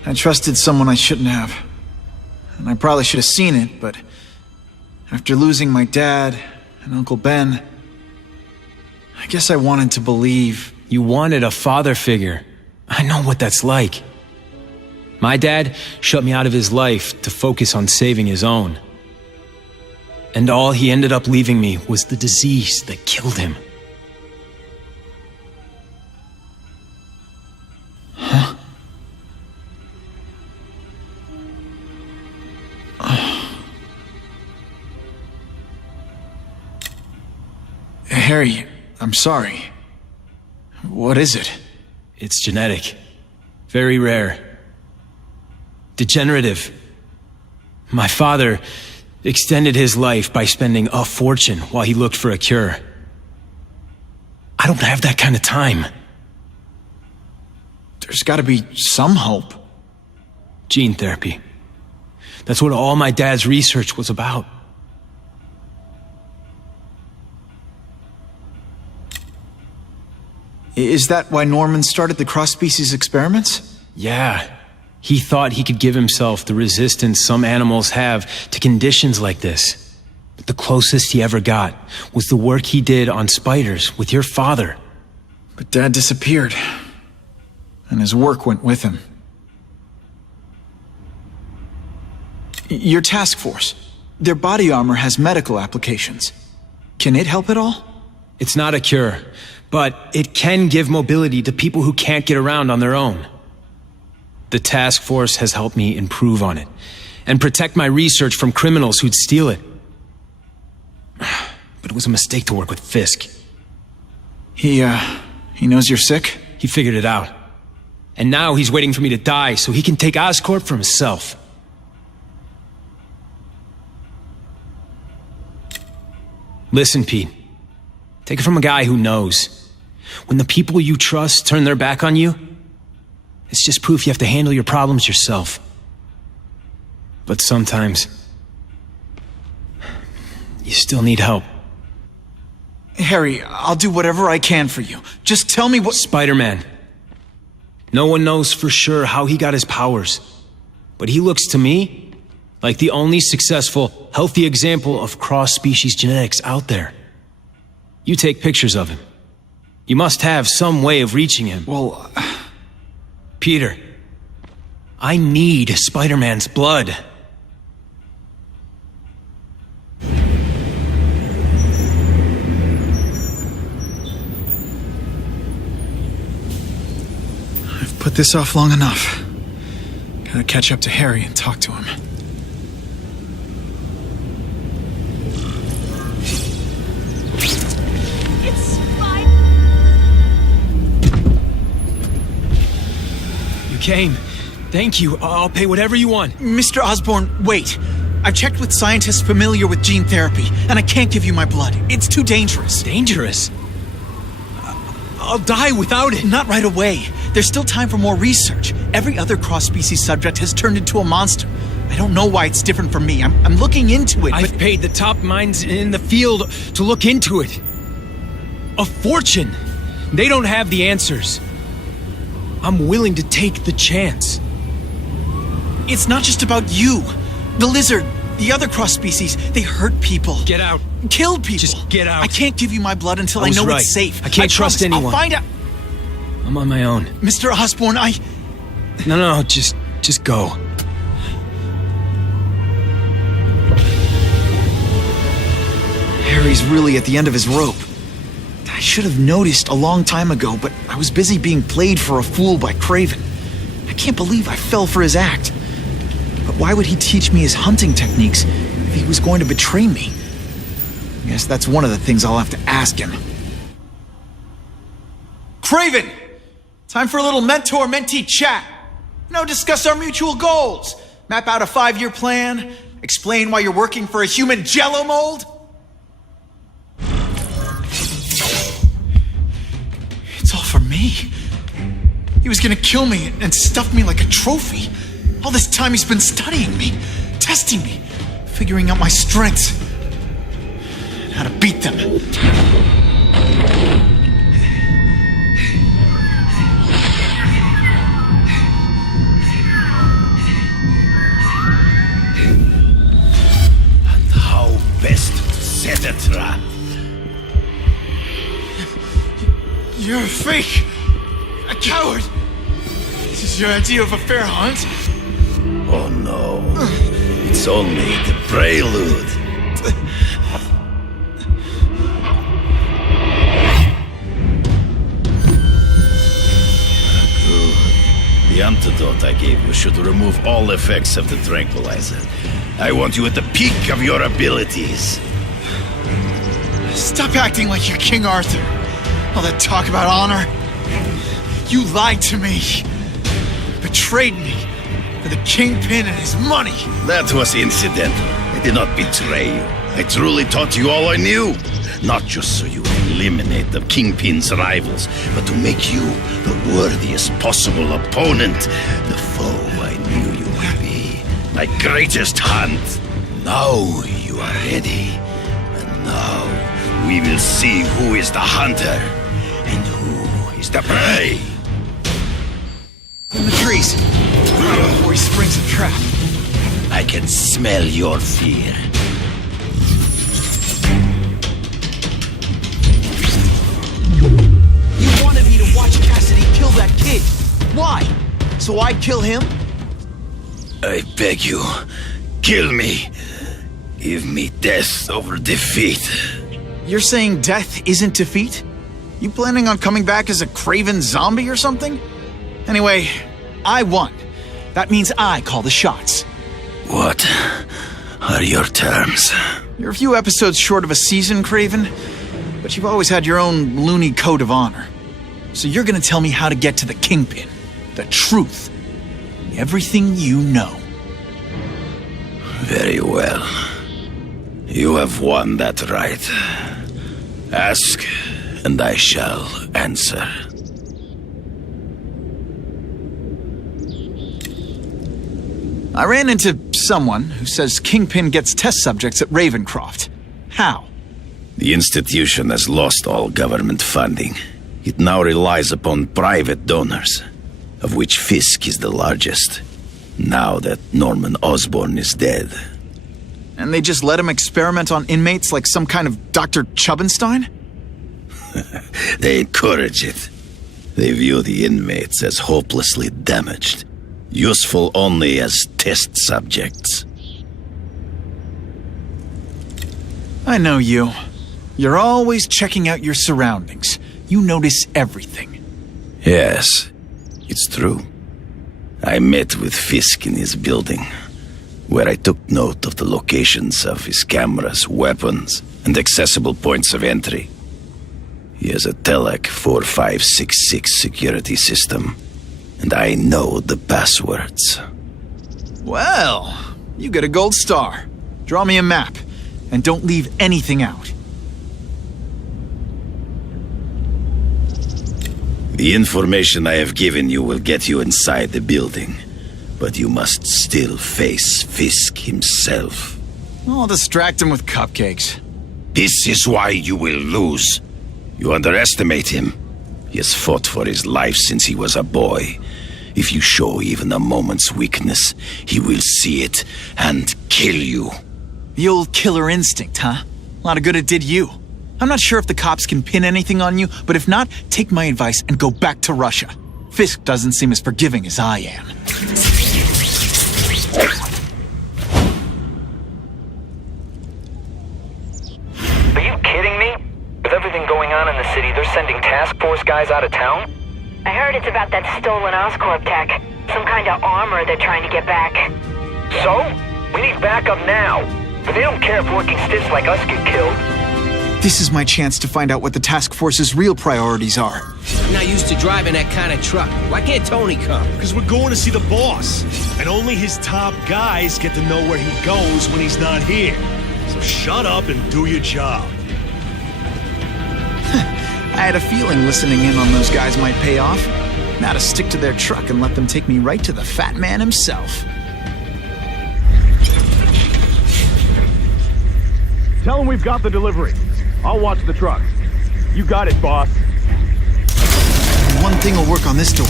I trusted someone I shouldn't have. And I probably should have seen it, but... after losing my dad and Uncle Ben... I guess I wanted to believe... You wanted a father figure. I know what that's like. My dad shut me out of his life to focus on saving his own. And all he ended up leaving me was the disease that killed him. Huh? Harry, I'm sorry. What is it? It's genetic. Very rare. Degenerative. My father extended his life by spending a fortune while he looked for a cure. I don't have that kind of time. There's gotta be some hope. Gene therapy. That's what all my dad's research was about. Is that why Norman started the cross-species experiments? Yeah. He thought he could give himself the resistance some animals have to conditions like this. But the closest he ever got was the work he did on spiders with your father. But Dad disappeared, and his work went with him. Your task force, their body armor has medical applications. Can it help at all? It's not a cure, but it can give mobility to people who can't get around on their own. The task force has helped me improve on it, and protect my research from criminals who'd steal it. But it was a mistake to work with Fisk. He knows you're sick? He figured it out. And now he's waiting for me to die so he can take Oscorp for himself. Listen, Pete. Take it from a guy who knows. When the people you trust turn their back on you, it's just proof you have to handle your problems yourself. But sometimes, you still need help. Harry, I'll do whatever I can for you. Just tell me what— Spider-Man. No one knows for sure how he got his powers. But he looks to me like the only successful, healthy example of cross-species genetics out there. You take pictures of him. You must have some way of reaching him. Well, Peter, I need Spider-Man's blood. I've put this off long enough. Gotta catch up to Harry and talk to him. Came. Thank you. I'll pay whatever you want. Mr. Osborn, wait. I've checked with scientists familiar with gene therapy, and I can't give you my blood. It's too dangerous. Dangerous? I'll die without it. Not right away. There's still time for more research. Every other cross-species subject has turned into a monster. I don't know why it's different from me. I'm looking into it, I've paid the top minds in the field to look into it. A fortune. They don't have the answers. I'm willing to take the chance. It's not just about you. The lizard, the other cross-species, they hurt people. Get out. Kill people. Just get out. I can't give you my blood until I know right. it's safe. I can't trust anyone. I'll find out. I'm on my own. Mr. Osborn, No, just go. Harry's really at the end of his rope. I should have noticed a long time ago, but I was busy being played for a fool by Craven. I can't believe I fell for his act. But why would he teach me his hunting techniques if he was going to betray me? I guess that's one of the things I'll have to ask him. Craven! Time for a little mentor-mentee chat. Discuss our mutual goals. Map out a 5-year plan. Explain why you're working for a human jello mold. It's all for me. He was gonna kill me and stuff me like a trophy. All this time he's been studying me, testing me, figuring out my strengths, and how to beat them. And how best to set a trap. You're a fake! A coward! This is your idea of a fair hunt? Oh no. It's only the prelude. Good. The antidote I gave you should remove all effects of the tranquilizer. I want you at the peak of your abilities. Stop acting like you're King Arthur. All that talk about honor. You lied to me. Betrayed me. For the Kingpin and his money. That was incidental. I did not betray you. I truly taught you all I knew. Not just so you eliminate the Kingpin's rivals, but to make you the worthiest possible opponent. The foe I knew you would be. My greatest hunt. Now you are ready. And now we will see who is the hunter and who is the prey. In the trees. Before he springs a trap. I can smell your fear. so I kill him? I beg you, kill me. Give me death over defeat. You're saying death isn't defeat? You planning on coming back as a craven zombie or something? Anyway, I won. That means I call the shots. What are your terms? You're a few episodes short of a season, Craven, but you've always had your own loony code of honor. So you're gonna tell me how to get to the Kingpin, the truth, everything you know. Very well. You have won that right. Ask, and I shall answer. I ran into someone who says Kingpin gets test subjects at Ravencroft. How? The institution has lost all government funding. It now relies upon private donors, of which Fisk is the largest, now that Norman Osborn is dead. And they just let him experiment on inmates like some kind of Dr. Chubbenstein? They encourage it. They view the inmates as hopelessly damaged, useful only as test subjects. I know you. You're always checking out your surroundings. You notice everything. Yes, it's true. I met with Fisk in his building, where I took note of the locations of his cameras, weapons, and accessible points of entry. He has a Telec 4566 security system, and I know the passwords. Well, you get a gold star. Draw me a map, and don't leave anything out. The information I have given you will get you inside the building, but you must still face Fisk himself. I'll distract him with cupcakes. This is why you will lose. You underestimate him. He has fought for his life since he was a boy. If you show even a moment's weakness, he will see it and kill you. The old killer instinct, huh? A lot of good it did you. I'm not sure if the cops can pin anything on you, but if not, take my advice and go back to Russia. Fisk doesn't seem as forgiving as I am. Are you kidding me? With everything going on in the city, they're sending task force guys out of town? I heard it's about that stolen Oscorp tech. Some kind of armor they're trying to get back. So? We need backup now. But they don't care if working stiffs like us get killed. This is my chance to find out what the task force's real priorities are. I'm not used to driving that kind of truck. Why can't Tony come? Because we're going to see the boss. And only his top guys get to know where he goes when he's not here. So shut up and do your job. I had a feeling listening in on those guys might pay off. Now to stick to their truck and let them take me right to the fat man himself. Tell him we've got the delivery. I'll watch the truck. You got it, boss. One thing will work on this door.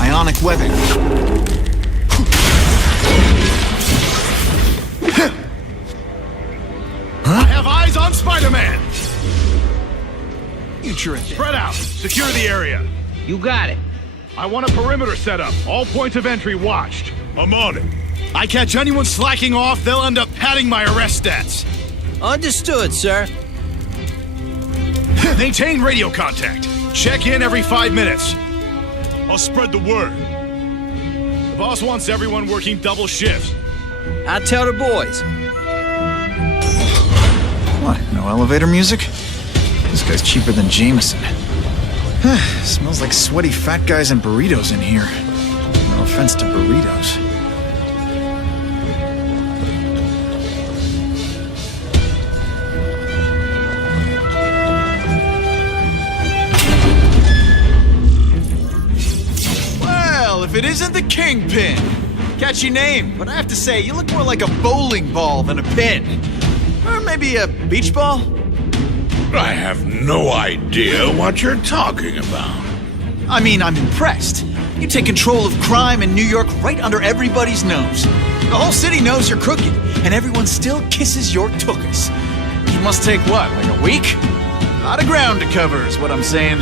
Ionic webbing. I have eyes on Spider-Man! You terrific. Spread out. Secure the area. You got it. I want a perimeter set up. All points of entry watched. I'm on it. I catch anyone slacking off, they'll end up padding my arrest stats. Understood, sir. Maintain radio contact. Check in every 5 minutes. I'll spread the word. The boss wants everyone working double shifts. I'll tell the boys. What, no elevator music? This guy's cheaper than Jameson. Smells like sweaty fat guys and burritos in here. No offense to burritos. Well, if it isn't the Kingpin! Catchy name, but I have to say, you look more like a bowling ball than a pin. Or maybe a beach ball? I have no idea what you're talking about. I mean, I'm impressed. You take control of crime in New York right under everybody's nose. The whole city knows you're crooked, and everyone still kisses your tuchus. You must take what, like a week? A lot of ground to cover is what I'm saying.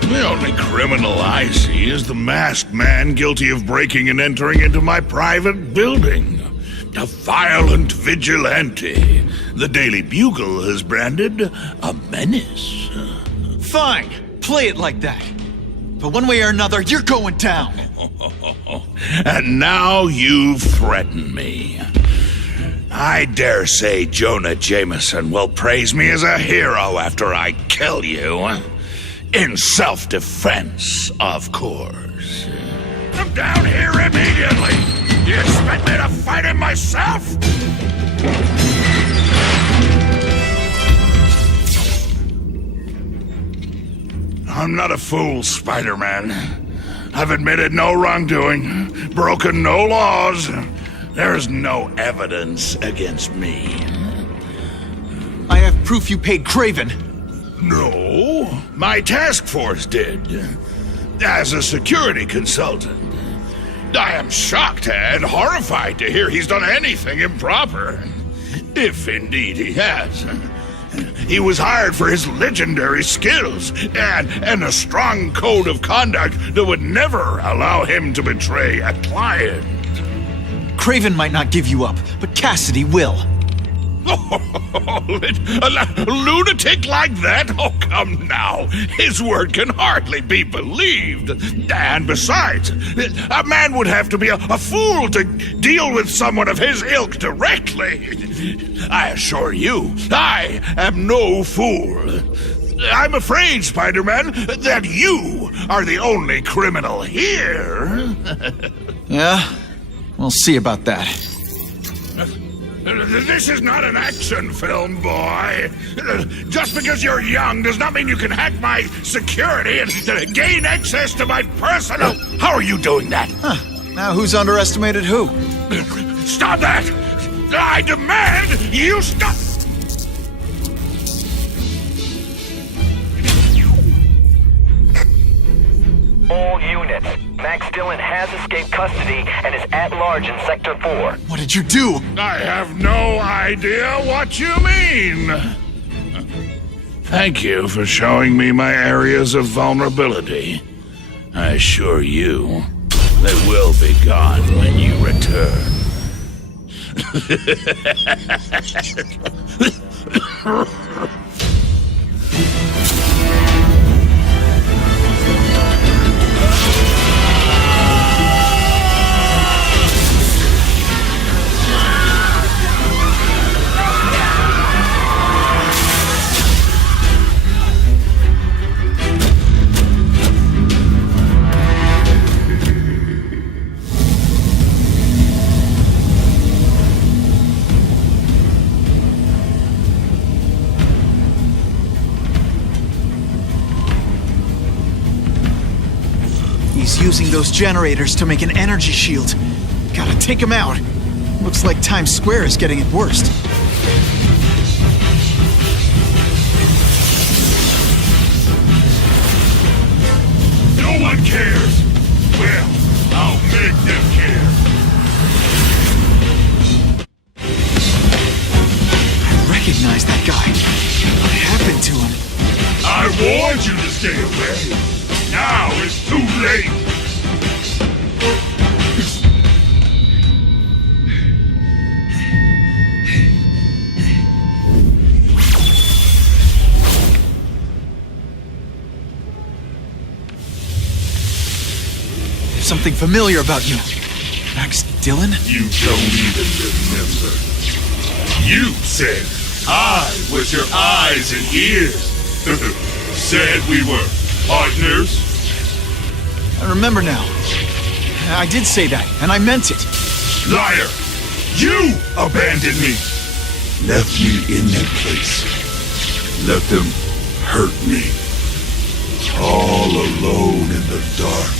The only criminal I see is the masked man guilty of breaking and entering into my private building. A violent vigilante. The Daily Bugle has branded a menace. Fine, play it like that. But one way or another, you're going down. And now you threaten me. I dare say Jonah Jameson will praise me as a hero after I kill you. In self-defense, of course. I'm down here immediately. Do you expect me to fight him myself? I'm not a fool, Spider-Man. I've admitted no wrongdoing, broken no laws. There's no evidence against me. I have proof you paid Craven. No, my task force did. As a security consultant. I am shocked and horrified to hear he's done anything improper. If indeed he has. He was hired for his legendary skills and a strong code of conduct that would never allow him to betray a client. Craven might not give you up, but Cassidy will. A lunatic like that? Oh, come now. His word can hardly be believed. And besides, a man would have to be a fool to deal with someone of his ilk directly. I assure you, I am no fool. I'm afraid, Spider-Man, that you are the only criminal here. Yeah? We'll see about that. This is not an action film, boy. Just because you're young does not mean you can hack my security and gain access to my personal... How are you doing that? Huh. Now who's underestimated who? Stop that! I demand you stop... All units. Max Dillon has escaped custody and is at large in Sector 4. What did you do? I have no idea what you mean. Thank you for showing me my areas of vulnerability. I assure you, they will be gone when you return. He's using those generators to make an energy shield. Gotta take him out. Looks like Times Square is getting it worst. No one cares. Well, I'll make them care. I recognize that guy. What happened to him? I warned you to stay away. Now it's too late. There's something familiar about you. Max Dillon? You don't even remember. You said I was your eyes and ears. Said we were partners? I remember now. I did say that, and I meant it. Liar! You abandoned me! Left me in that place. Let them hurt me. All alone in the dark.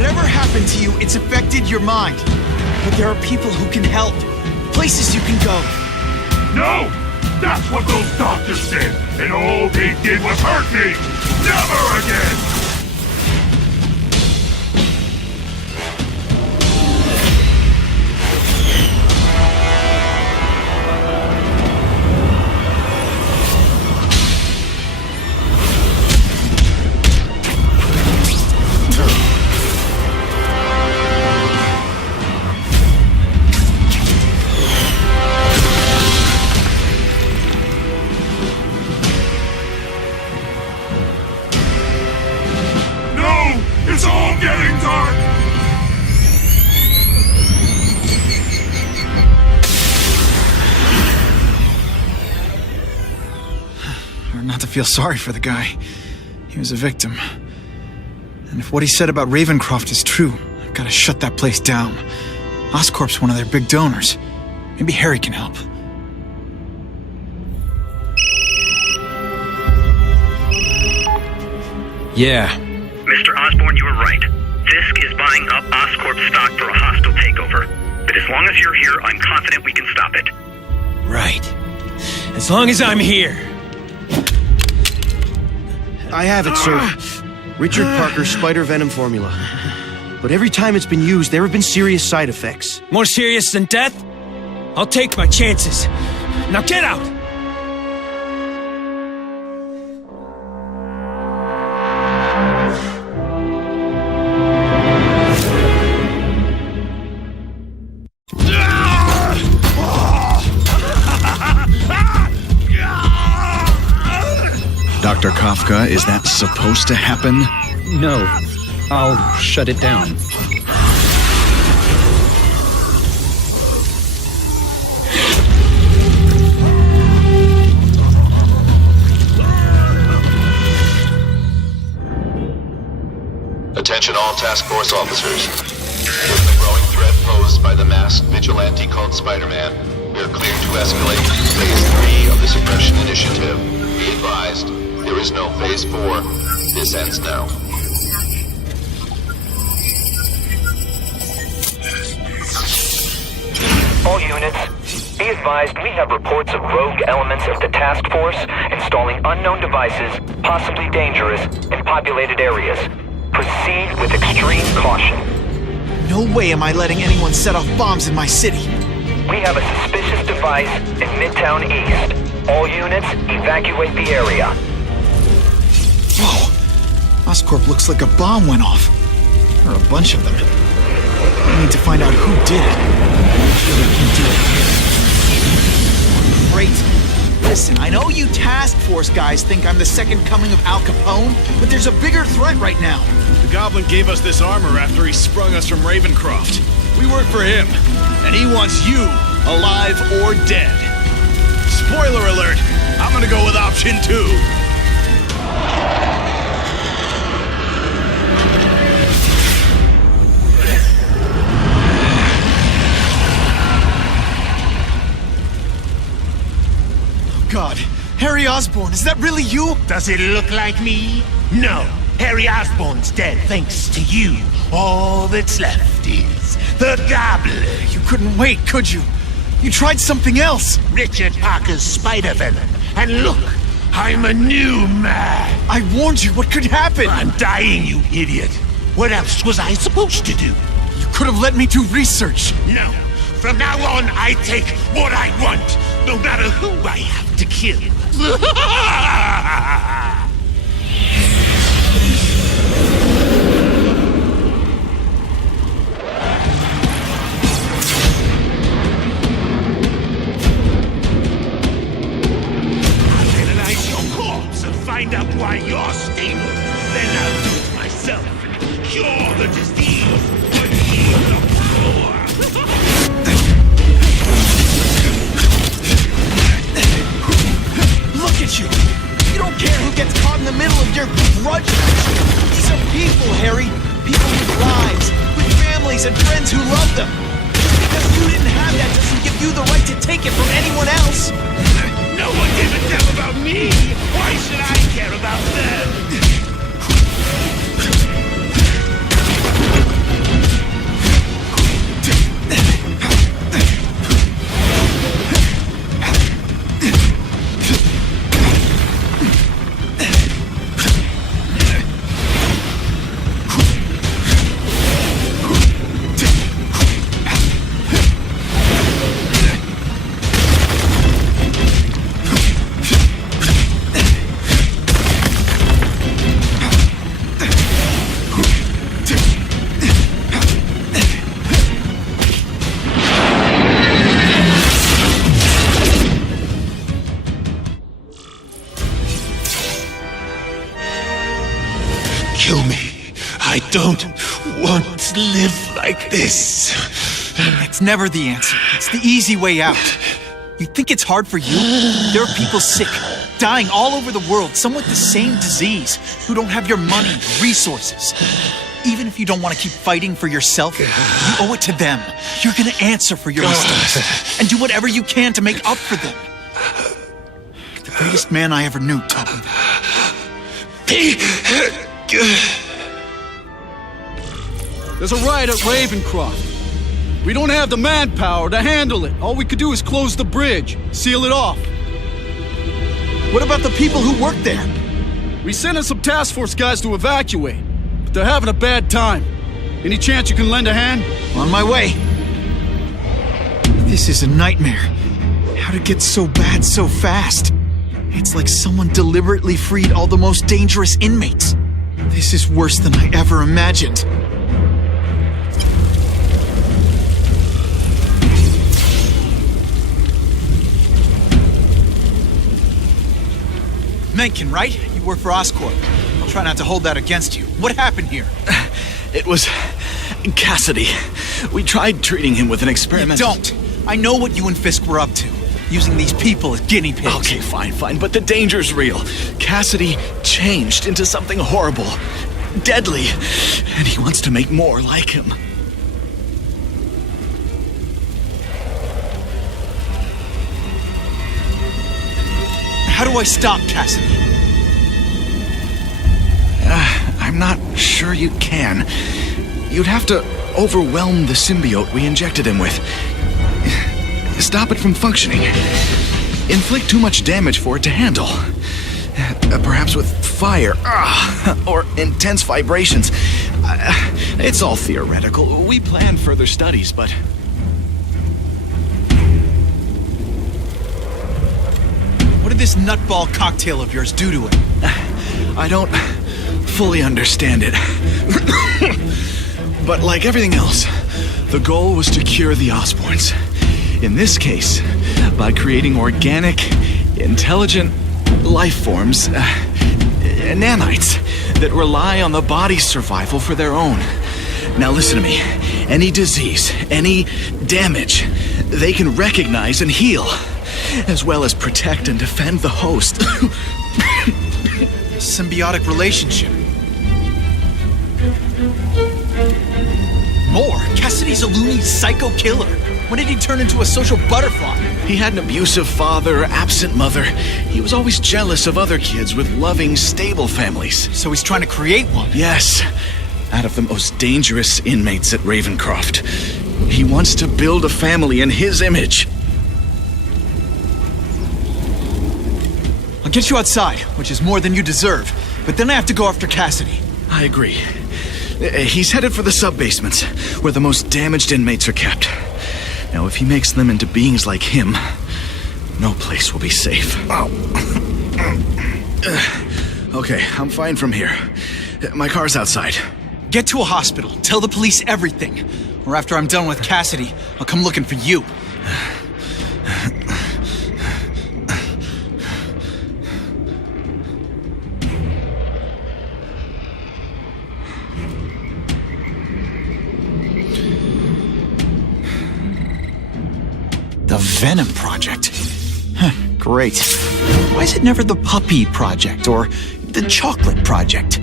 Whatever happened to you, it's affected your mind. But there are people who can help. Places you can go. No! That's what those doctors did, and all they did was hurt me! Never again! It's all getting dark! Hard not to feel sorry for the guy. He was a victim. And if what he said about Ravencroft is true, I've got to shut that place down. Oscorp's one of their big donors. Maybe Harry can help. Yeah. Mr. Osborn, you were right. Fisk is buying up Oscorp stock for a hostile takeover. But as long as you're here, I'm confident we can stop it. Right. As long as I'm here. I have it, sir. Richard Parker's spider venom formula. But every time it's been used, there have been serious side effects. More serious than death? I'll take my chances. Now get out! Dr. Kafka, is that supposed to happen? No. I'll shut it down. Attention all task force officers. Given the growing threat posed by the masked vigilante called Spider-Man, we are cleared to escalate Phase 3 of the Suppression Initiative. Be advised, there is no Phase 4. This ends now. All units, be advised we have reports of rogue elements of the task force installing unknown devices, possibly dangerous, in populated areas. Proceed with extreme caution. No way am I letting anyone set off bombs in my city. We have a suspicious device in Midtown East. All units, evacuate the area. Whoa! Oscorp looks like a bomb went off. There are a bunch of them. I need to find out who did it. I'm sure they can do it. Great. Listen, I know you task force guys think I'm the second coming of Al Capone, but there's a bigger threat right now. The Goblin gave us this armor after he sprung us from Ravencroft. We work for him, and he wants you alive or dead. Spoiler alert, I'm gonna go with option 2. God, Harry Osborn, is that really you? Does it look like me? No, Harry Osborn's dead thanks to you. All that's left is the Goblin. You couldn't wait, could you? You tried something else. Richard Parker's spider venom. And look, I'm a new man. I warned you, what could happen? I'm dying, you idiot. What else was I supposed to do? You could have let me do research. No, from now on I take what I want, no matter who I have to kill. Find out why you're stable. Then I'll do it myself. Cure the disease, but heal the power. Look at you. You don't care who gets caught in the middle of your grudge match. These are people, Harry. People with lives, with families and friends who love them. Because you didn't have that doesn't give you the right to take it from anyone else. No one gave a damn about me! Why should I care about them? don't want to live like this. That's never the answer. It's the easy way out. You think it's hard for you? There are people sick, dying all over the world, some with the same disease, who don't have your money, resources. Even if you don't want to keep fighting for yourself, you owe it to them. You're gonna answer for your mistakes, and do whatever you can to make up for them. The greatest man I ever knew taught me that. There's a riot at Ravencroft. We don't have the manpower to handle it. All we could do is close the bridge, seal it off. What about the people who work there? We sent in some task force guys to evacuate, but they're having a bad time. Any chance you can lend a hand? On my way. This is a nightmare. How to get so bad so fast? It's like someone deliberately freed all the most dangerous inmates. This is worse than I ever imagined. Mencken, right? You work for Oscorp. I'll try not to hold that against you. What happened here? It was Cassidy. We tried treating him with an experiment. You don't. I know what you and Fisk were up to. Using these people as guinea pigs. Okay, fine, but the danger's real. Cassidy changed into something horrible, deadly, and he wants to make more like him. How do I stop Cassidy? I'm not sure you can. You'd have to overwhelm the symbiote we injected him with. Stop it from functioning. Inflict too much damage for it to handle. Perhaps with fire, or intense vibrations. It's all theoretical. We plan further studies, but... What did this nutball cocktail of yours do to it? I don't fully understand it. But like everything else, the goal was to cure the Osborns. In this case, by creating organic, intelligent life forms, nanites, that rely on the body's survival for their own. Now listen to me. Any disease, any damage, they can recognize and heal, as well as protect and defend the host. Symbiotic relationship. More? Cassidy's a loony psycho killer. When did he turn into a social butterfly? He had an abusive father, absent mother. He was always jealous of other kids with loving, stable families. So he's trying to create one? Yes. Out of the most dangerous inmates at Ravencroft. He wants to build a family in his image. I'll get you outside, which is more than you deserve. But then I have to go after Cassidy. I agree. He's headed for the sub-basements, where the most damaged inmates are kept. Now, if he makes them into beings like him, no place will be safe. Okay, I'm fine from here. My car's outside. Get to a hospital. Tell the police everything. Or after I'm done with Cassidy, I'll come looking for you. The Venom Project? Huh, great. Why is it never the Puppy Project or the Chocolate Project?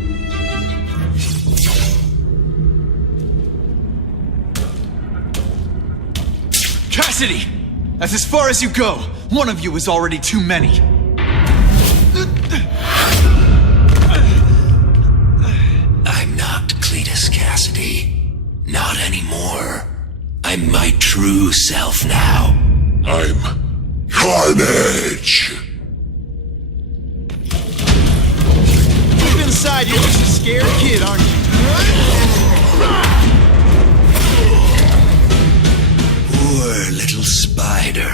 Cassidy! That's as far as you go. One of you is already too many. I'm not Cletus Cassidy. Not anymore. I'm my true self now. I'm Carnage! Deep inside, you're just a scared kid, aren't you? Poor little spider.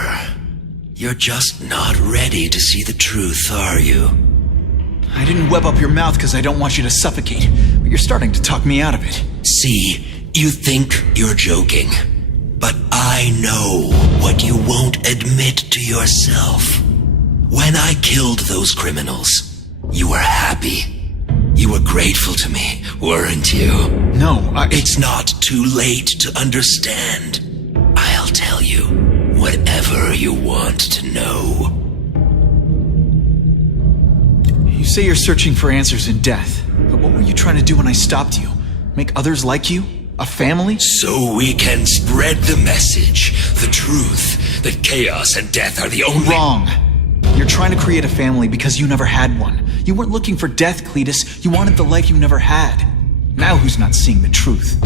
You're just not ready to see the truth, are you? I didn't web up your mouth because I don't want you to suffocate, but you're starting to talk me out of it. See, you think you're joking. But I know what you won't admit to yourself. When I killed those criminals, you were happy. You were grateful to me, weren't you? No, It's not too late to understand. I'll tell you whatever you want to know. You say you're searching for answers in death, but what were you trying to do when I stopped you? Make others like you? A family? So we can spread the message, the truth, that chaos and death are the only— Wrong. You're trying to create a family because you never had one. You weren't looking for death, Cletus. You wanted the life you never had. Now who's not seeing the truth?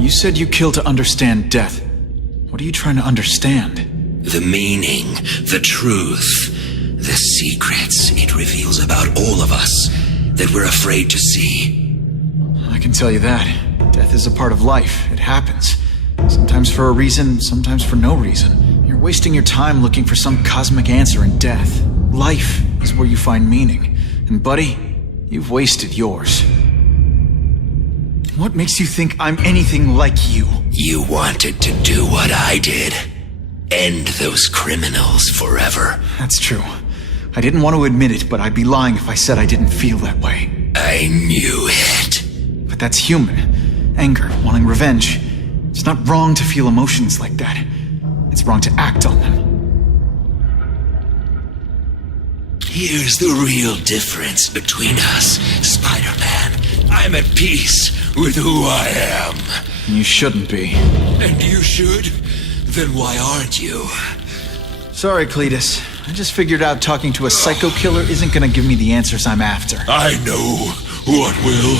You said you killed to understand death. What are you trying to understand? The meaning, the truth, the secrets it reveals about all of us that we're afraid to see. I can tell you that. Death is a part of life. It happens. Sometimes for a reason, sometimes for no reason. You're wasting your time looking for some cosmic answer in death. Life is where you find meaning. And buddy, you've wasted yours. What makes you think I'm anything like you? You wanted to do what I did. End those criminals forever. That's true. I didn't want to admit it, but I'd be lying if I said I didn't feel that way. I knew it. But that's human. Anger, wanting revenge. It's not wrong to feel emotions like that. It's wrong to act on them. Here's the real difference between us, Spider-Man. I'm at peace with who I am. You shouldn't be. And you should? Then why aren't you? Sorry, Cletus. I just figured out talking to a psycho killer isn't gonna give me the answers I'm after. I know what will.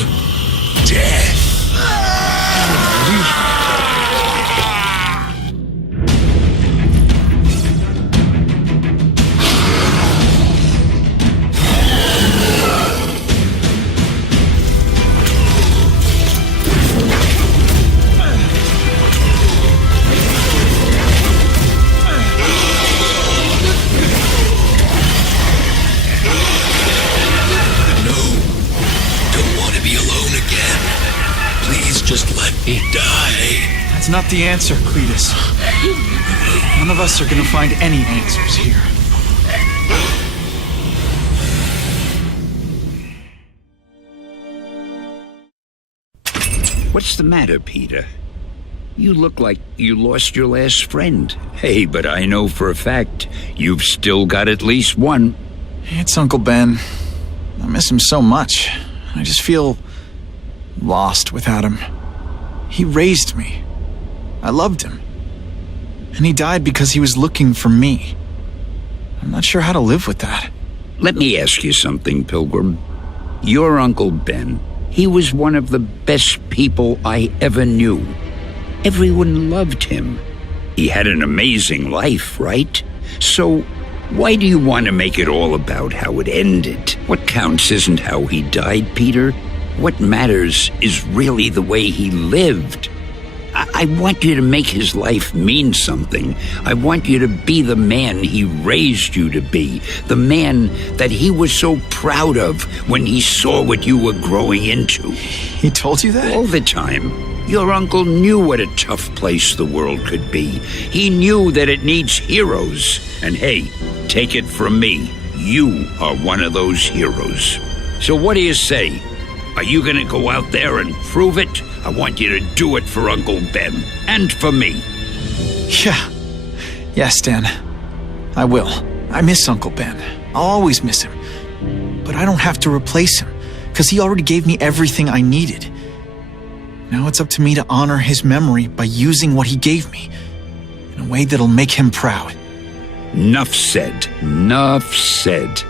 Death. Just let me die. That's not the answer, Cletus. None of us are gonna find any answers here. What's the matter, Peter? You look like you lost your last friend. Hey, but I know for a fact you've still got at least one. It's Uncle Ben. I miss him so much. I just feel lost without him. He raised me. I loved him. And he died because he was looking for me. I'm not sure how to live with that. Let me ask you something, Pilgrim. Your Uncle Ben, he was one of the best people I ever knew. Everyone loved him. He had an amazing life, right? So, why do you want to make it all about how it ended? What counts isn't how he died, Peter. What matters is really the way he lived. I want you to make his life mean something. I want you to be the man he raised you to be. The man that he was so proud of when he saw what you were growing into. He told you that? All the time. Your uncle knew what a tough place the world could be. He knew that it needs heroes. And hey, take it from me, you are one of those heroes. So what do you say? Are you gonna go out there and prove it? I want you to do it for Uncle Ben, and for me. Yeah. Yes, Dan. I will. I miss Uncle Ben. I'll always miss him. But I don't have to replace him, because he already gave me everything I needed. Now it's up to me to honor his memory by using what he gave me, in a way that'll make him proud. Nuff said. Nuff said.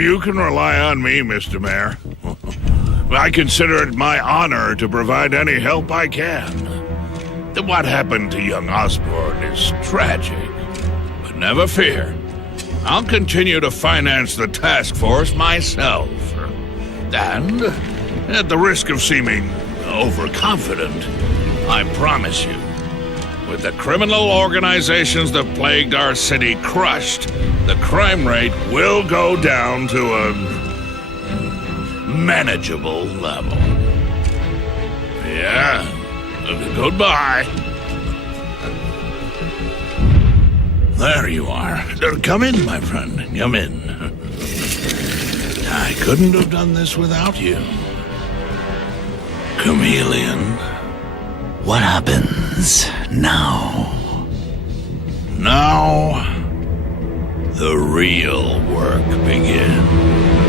you can rely on me, Mr. Mayor. I consider it my honor to provide any help I can. What happened to young Osborn is tragic, but never fear. I'll continue to finance the task force myself. And, at the risk of seeming overconfident, I promise you, with the criminal organizations that plagued our city crushed, the crime rate will go down to a manageable level. Yeah, goodbye. There you are. Come in, my friend. Come in. I couldn't have done this without you. Chameleon. What happens now? Now, the real work begins.